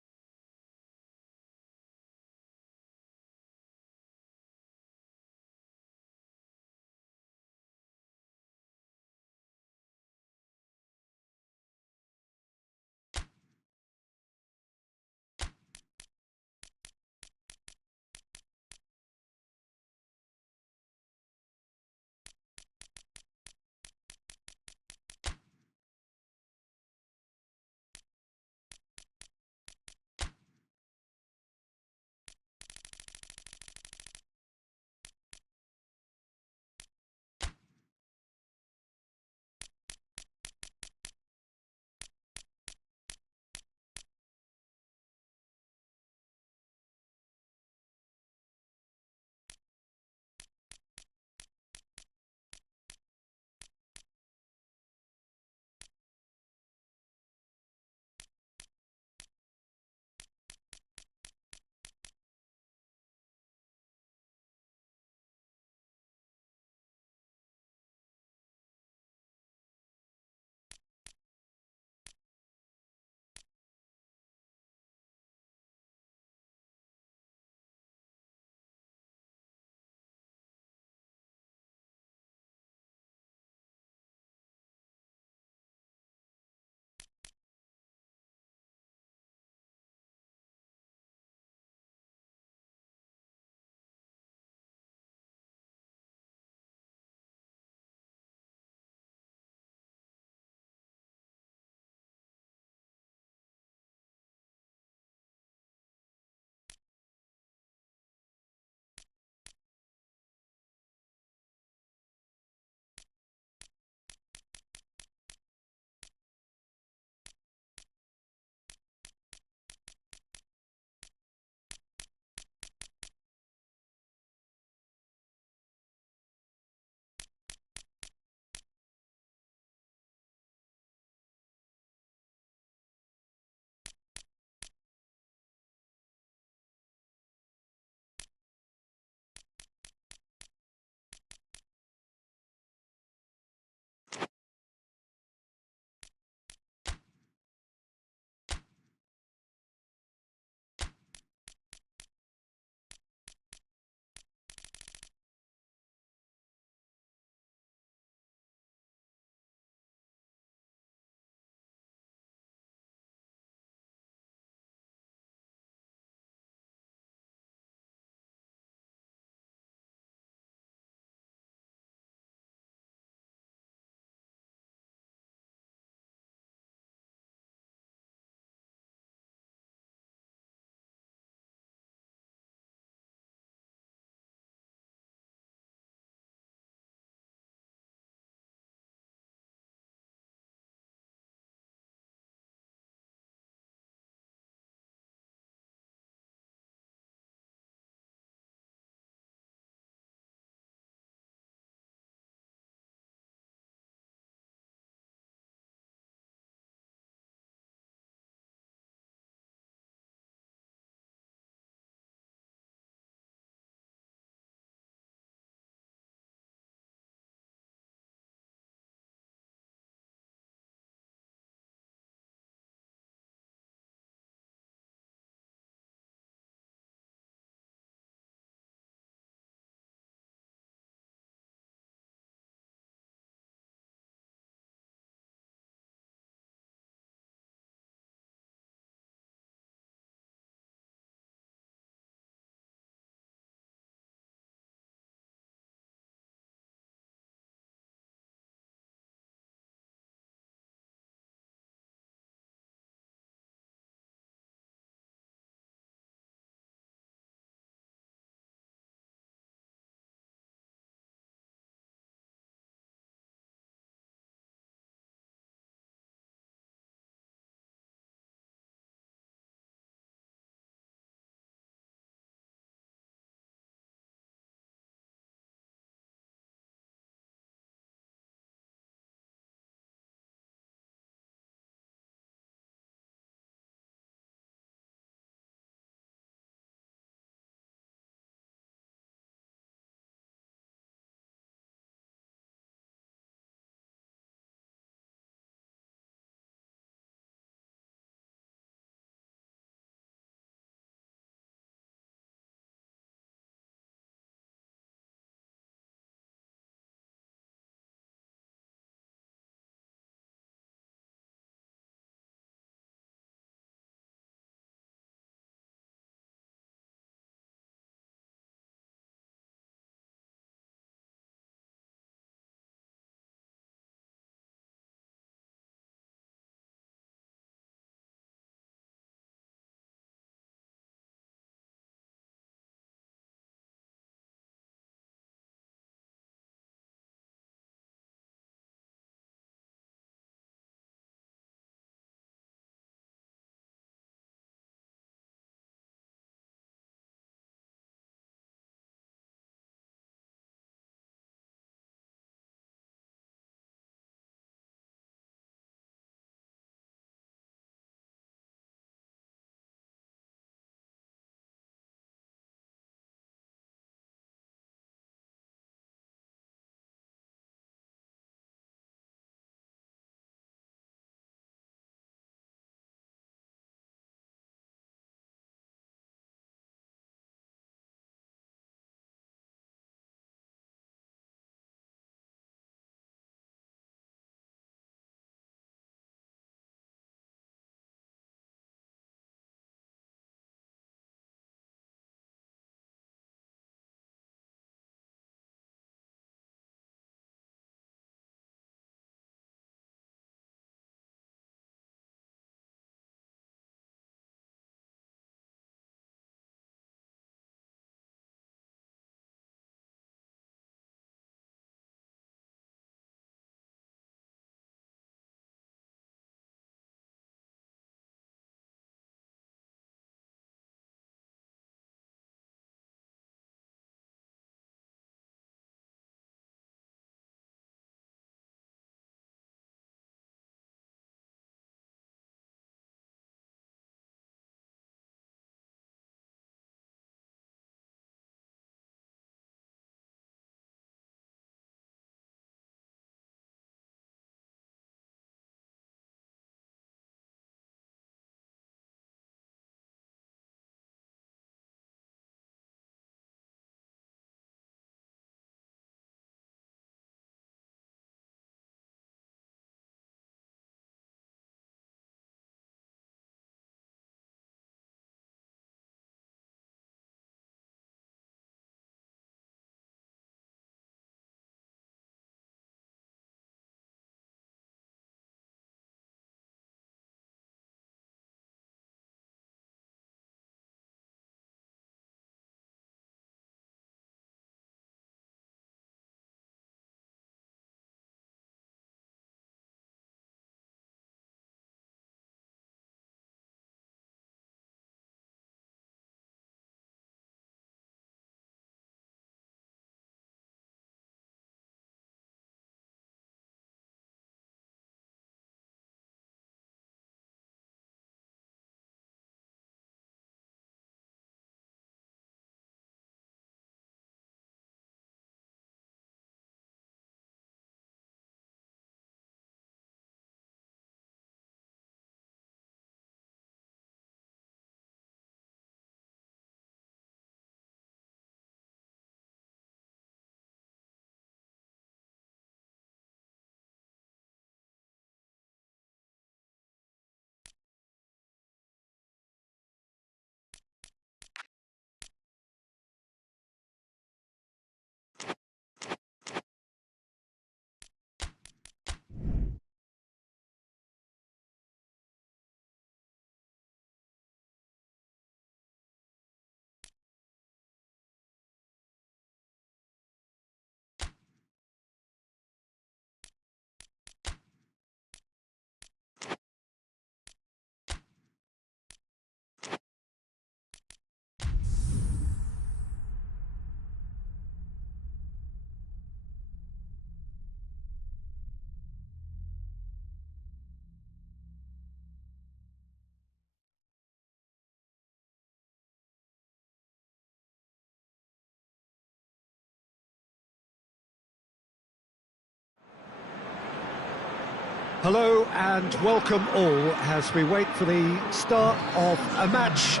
Hello and welcome all as we wait for the start of a match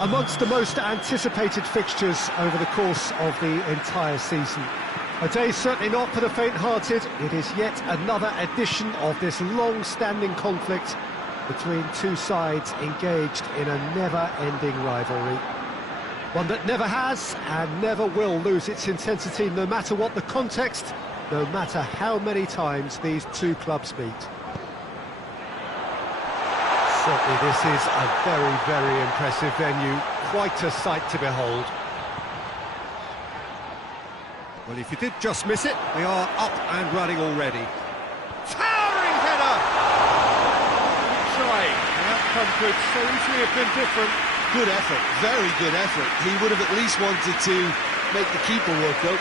amongst the most anticipated fixtures over the course of the entire season. A day certainly not for the faint-hearted. It is yet another edition of this long-standing conflict between two sides engaged in a never-ending rivalry. One that never has and never will lose its intensity, no matter what the context, no matter how many times these two clubs meet. Certainly this is a very, very impressive venue, quite a sight to behold. Well, if you did just miss it, they are up and running already. Towering header! Try. The outcome could so easily have been different. Good effort, very good effort. He would have at least wanted to make the keeper work, though.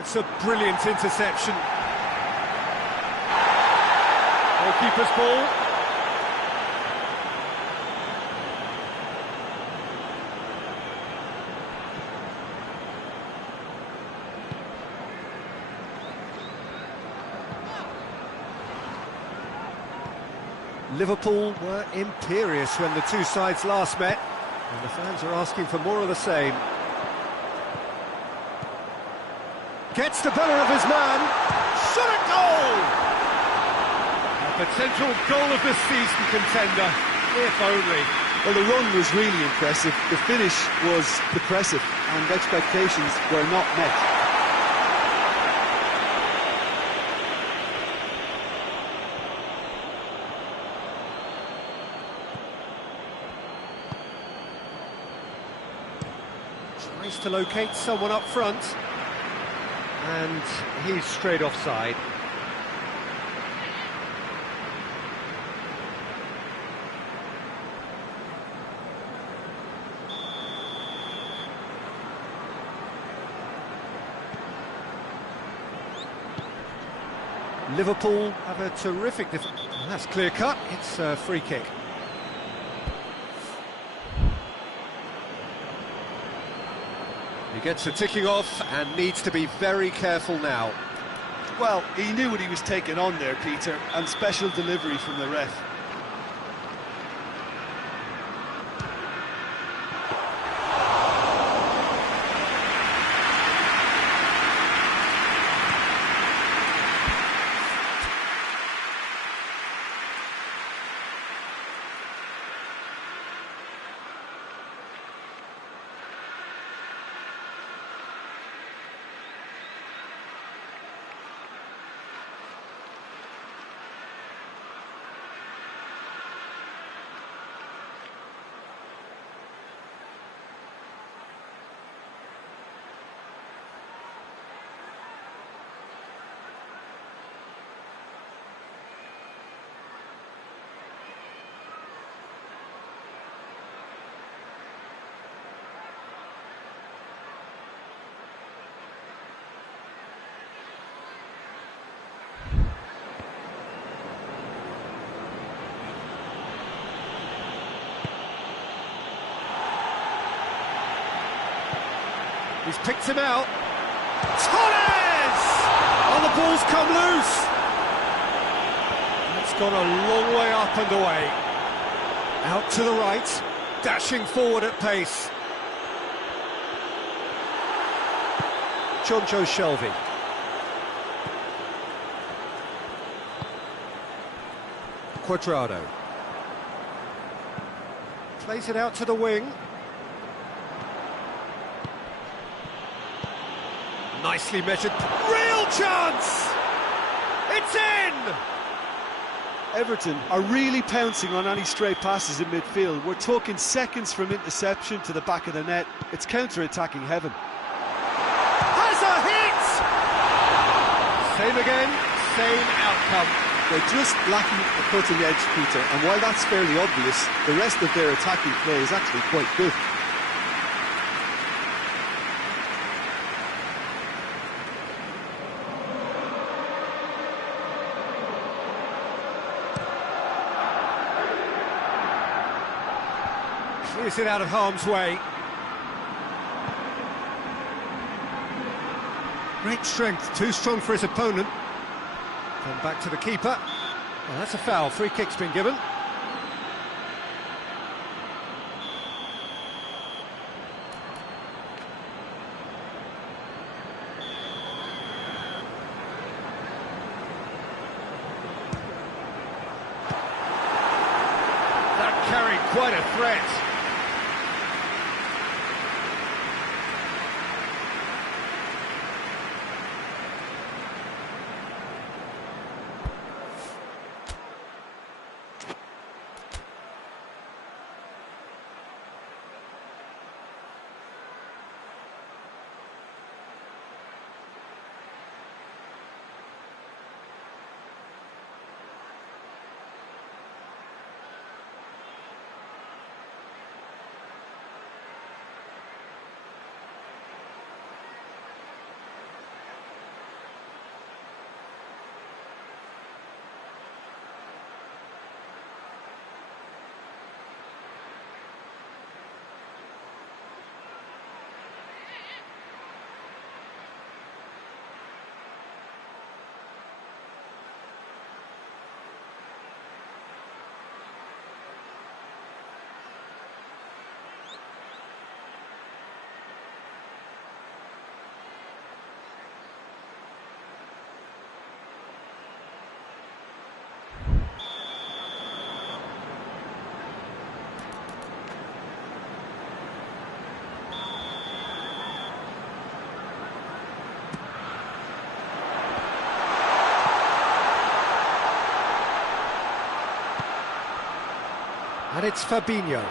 It's a brilliant interception. Goalkeeper's ball. Liverpool were imperious when the two sides last met, and the fans are asking for more of the same. Gets the better of his man. Shot a goal! A potential goal of the season contender, if only. Well, the run was really impressive. The finish was depressive, and expectations were not met. Tries to locate someone up front. And he's straight offside. Liverpool have a terrific defense. That's clear cut. It's a free kick. He gets the ticking off and needs to be very careful now. Well, he knew what he was taking on there, Peter, and special delivery from the ref. He's picked him out. Torres! Oh, the ball's come loose. It's gone a long way up and away. Out to the right, dashing forward at pace. Jonjo Shelvey. Cuadrado. Plays it out to the wing. Nicely measured. Real chance! It's in! Everton are really pouncing on any stray passes in midfield. We're talking seconds from interception to the back of the net. It's counter-attacking heaven. Has a hit! Same again, same outcome. They're just lacking a cutting edge, Peter, and while that's fairly obvious, the rest of their attacking play is actually quite good. Clears it out of harm's way. Great strength, too strong for his opponent. Come back to the keeper. Well, that's a foul. Free kick's been given. That carried quite a threat. And it's Fabinho.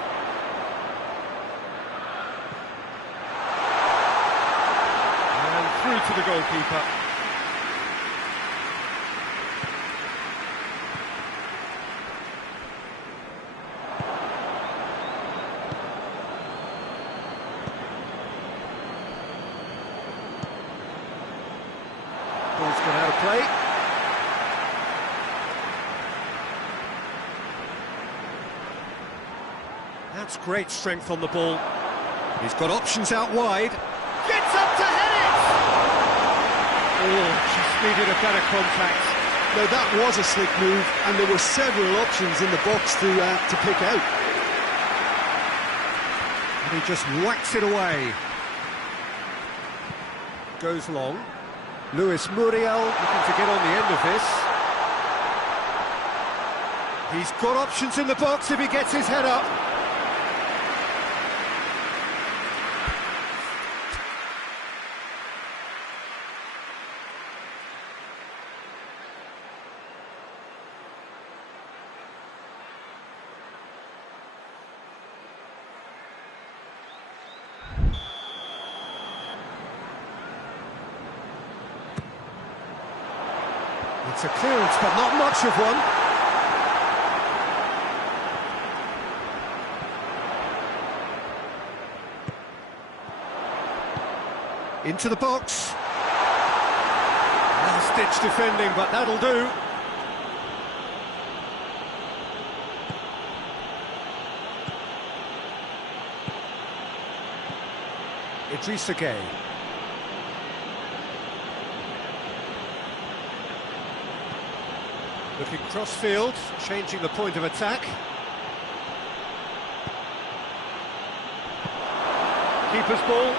And through to the goalkeeper. Ball's gone out of play. That's great strength on the ball. He's got options out wide. Gets up to head it! Oh, just needed a better contact. Now that was a slick move, and there were several options in the box to pick out. And he just whacks it away. Goes long. Luis Muriel looking to get on the end of this. He's got options in the box if he gets his head up. It's a clearance, but not much of one. Into the box. Last-ditch defending, but that'll do. Idrissa Gueye. Looking cross-field, changing the point of attack. Keeper's ball.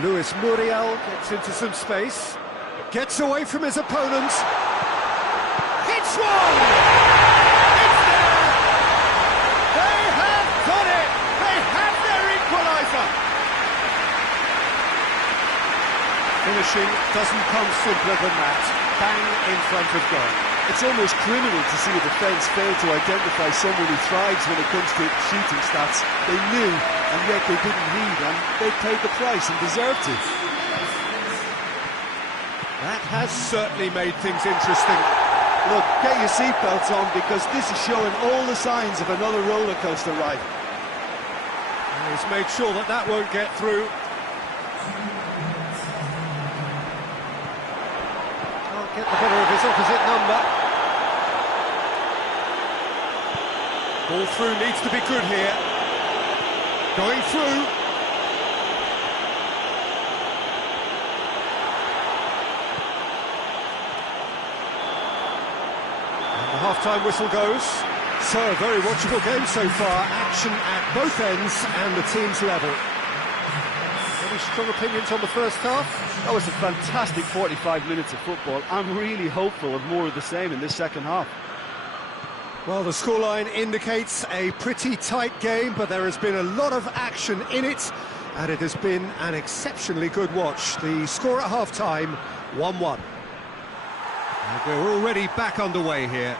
Luis Muriel gets into some space. Gets away from his opponent. Hits one! It's there! They have got it! They have their equaliser! Finishing doesn't come simpler than that. Bang in front of goal. It's almost criminal to see a defence fail to identify someone who thrives when it comes to shooting stats. They knew, and yet they didn't heed, and they paid the price and deserved to. That has certainly made things interesting. Look, get your seatbelts on, because this is showing all the signs of another roller coaster ride. He's made sure that that won't get through. Can't get the better of his opposite number. Ball through needs to be good here. Going through. And the half-time whistle goes. So, a very watchable game so far. Action at both ends and the team's level. Any strong opinions on the first half? That was a fantastic 45 minutes of football. I'm really hopeful of more of the same in this second half. Well, the scoreline indicates a pretty tight game, but there has been a lot of action in it, and it has been an exceptionally good watch. The score at half-time, 1-1. And we're already back underway here.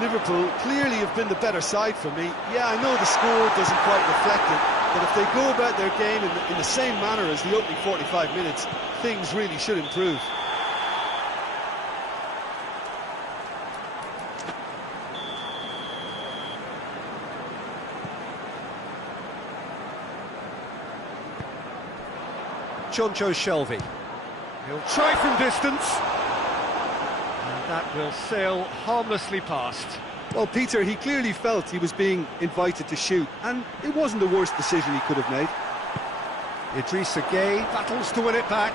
Liverpool clearly have been the better side for me. Yeah, I know the score doesn't quite reflect it, but if they go about their game in the same manner as the opening 45 minutes, things really should improve. H0t. He'll try from distance. And that will sail harmlessly past. Well, Peter, he clearly felt he was being invited to shoot, and it wasn't the worst decision he could have made. Idrissa Gueye battles to win it back.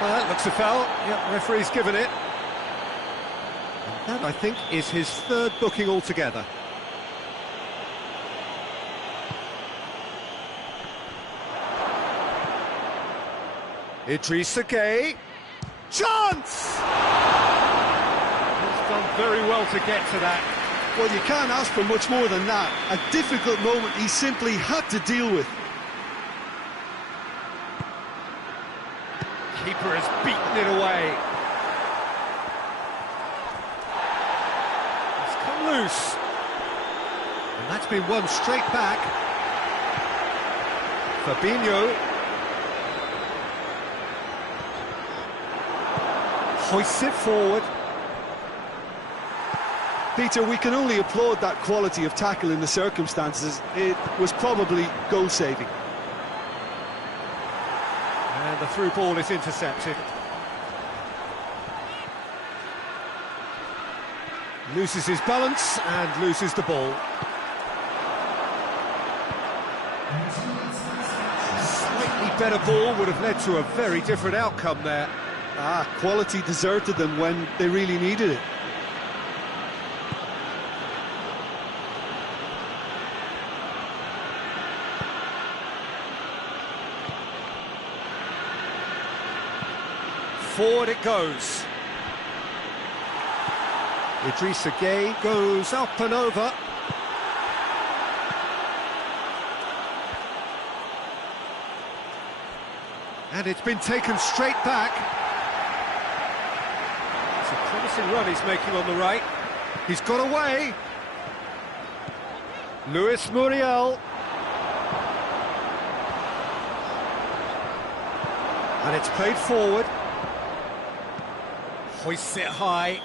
Well, that looks a foul. Yep, referee's given it. And that, I think, is his third booking altogether. Idrissa Gueye. Chance! He's done very well to get to that. Well, you can't ask for much more than that. A difficult moment he simply had to deal with. Keeper has beaten it away. It's come loose. And that's been won straight back. Fabinho. Hoists it forward. Peter, we can only applaud that quality of tackle in the circumstances. It was probably goal-saving. And the through ball is intercepted. Loses his balance and loses the ball. A slightly better ball would have led to a very different outcome there. Quality deserted them when they really needed it. Forward it goes. Idrissa Gueye goes up and over. And it's been taken straight back. It's a promising run he's making on the right. He's got away. Luis Muriel. And it's played forward. Hoists it high.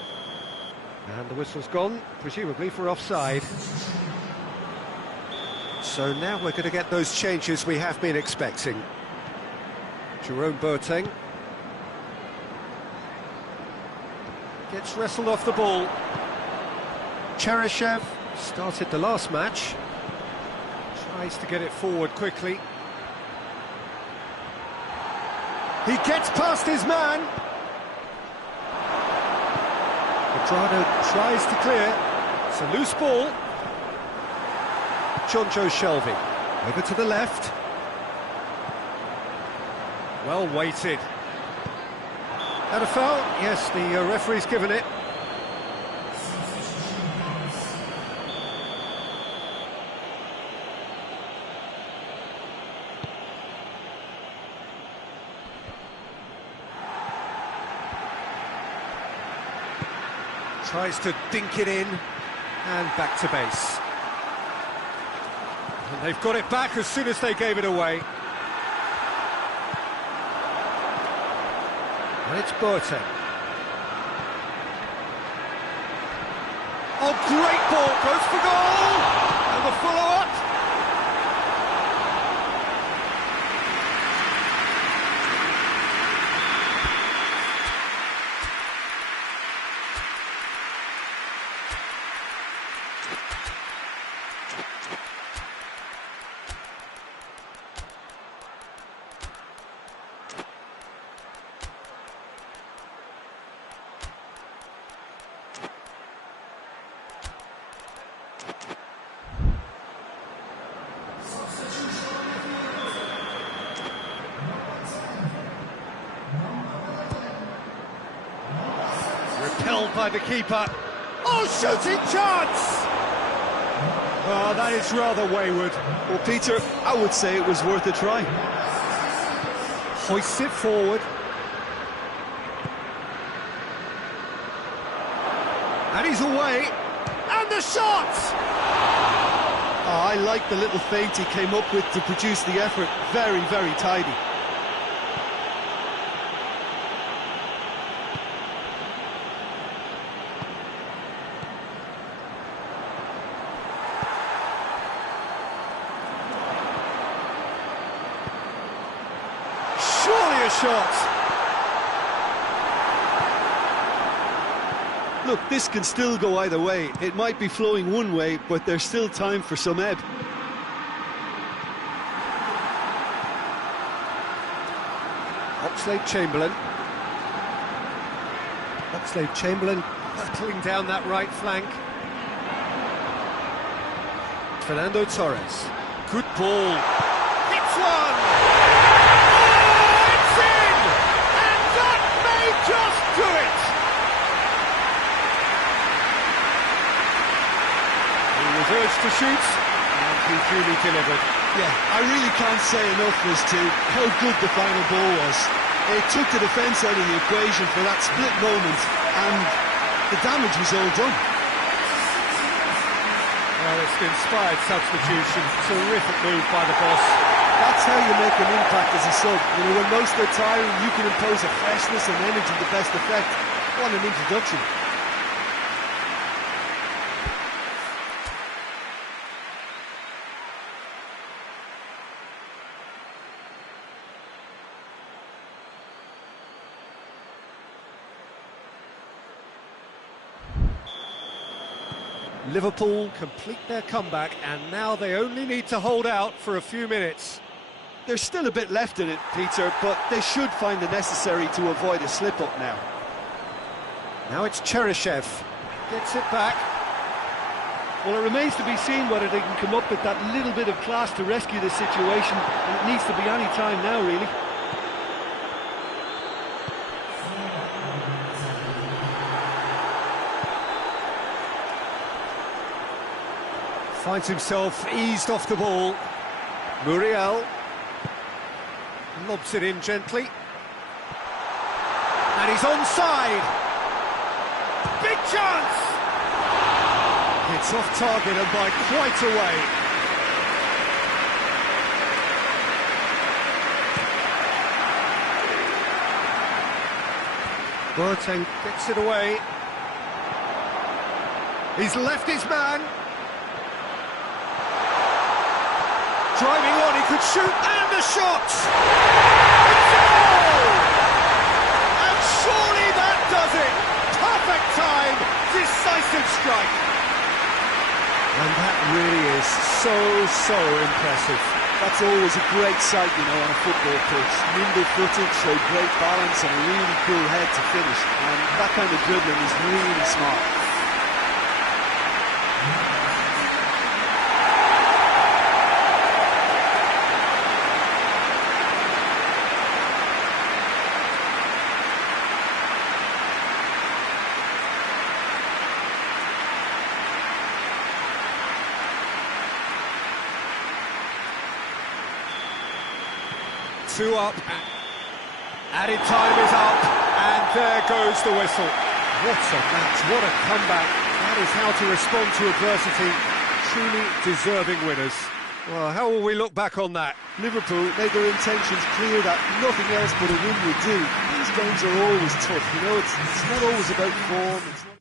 And the whistle's gone, presumably for offside. So now we're going to get those changes we have been expecting. Jerome Boateng gets wrestled off the ball. Cheryshev started the last match. Tries to get it forward quickly. He gets past his man. Pedrano tries to clear. It's a loose ball. H0t over to the left. Well weighted. And a foul? Yes, the referee's given it. Tries to dink it in, and back to base. And they've got it back as soon as they gave it away. And it's Boateng. Oh, great ball, goes for goal! And the follow-up. Repelled by the keeper. Oh, shooting chance! Oh, that is rather wayward. Well, Peter, I would say it was worth a try. Hoists it forward. And he's away. And the shot! Oh, I like the little feint he came up with to produce the effort. Very, very tidy. Surely a shot! Look, this can still go either way. It might be flowing one way, but there's still time for some ebb. Oxlade-Chamberlain. Oxlade-Chamberlain battling down that right flank. Fernando Torres. Good ball. Hits one! Oh, it's in! And that may just do it! He was urged to shoot, and he duly delivered. Yeah, I really can't say enough as to how good the final ball was. It took the defence out of the equation for that split moment, and the damage was all done. Well, it's an inspired substitution. Terrific move by the boss. That's how you make an impact as a sub. You know, when most are tiring, you can impose a freshness and energy to best effect. What an introduction. Liverpool complete their comeback, and now they only need to hold out for a few minutes. There's still a bit left in it, Peter, but they should find it necessary to avoid a slip-up now. Now it's Cheryshev. Gets it back. Well, it remains to be seen whether they can come up with that little bit of class to rescue the situation, and it needs to be any time now, really. Finds himself eased off the ball. Muriel lobs it in gently. And he's onside. Big chance! It's off target and by quite a way. Boateng gets it away. He's left his man. Driving on, he could shoot, and the shot! It's a goal! And surely that does it! Perfect time, decisive strike! And that really is so impressive. That's always a great sight, you know, on a football pitch. Nimble-footed, showed great balance and a really cool head to finish. And that kind of dribbling is really smart. Two up, added time is up, and there goes the whistle. What a match, what a comeback. That is how to respond to adversity. Truly deserving winners. Well, how will we look back on that? Liverpool made their intentions clear that nothing else but a win would do. these games are always tough, you know, it's not always about form, it's not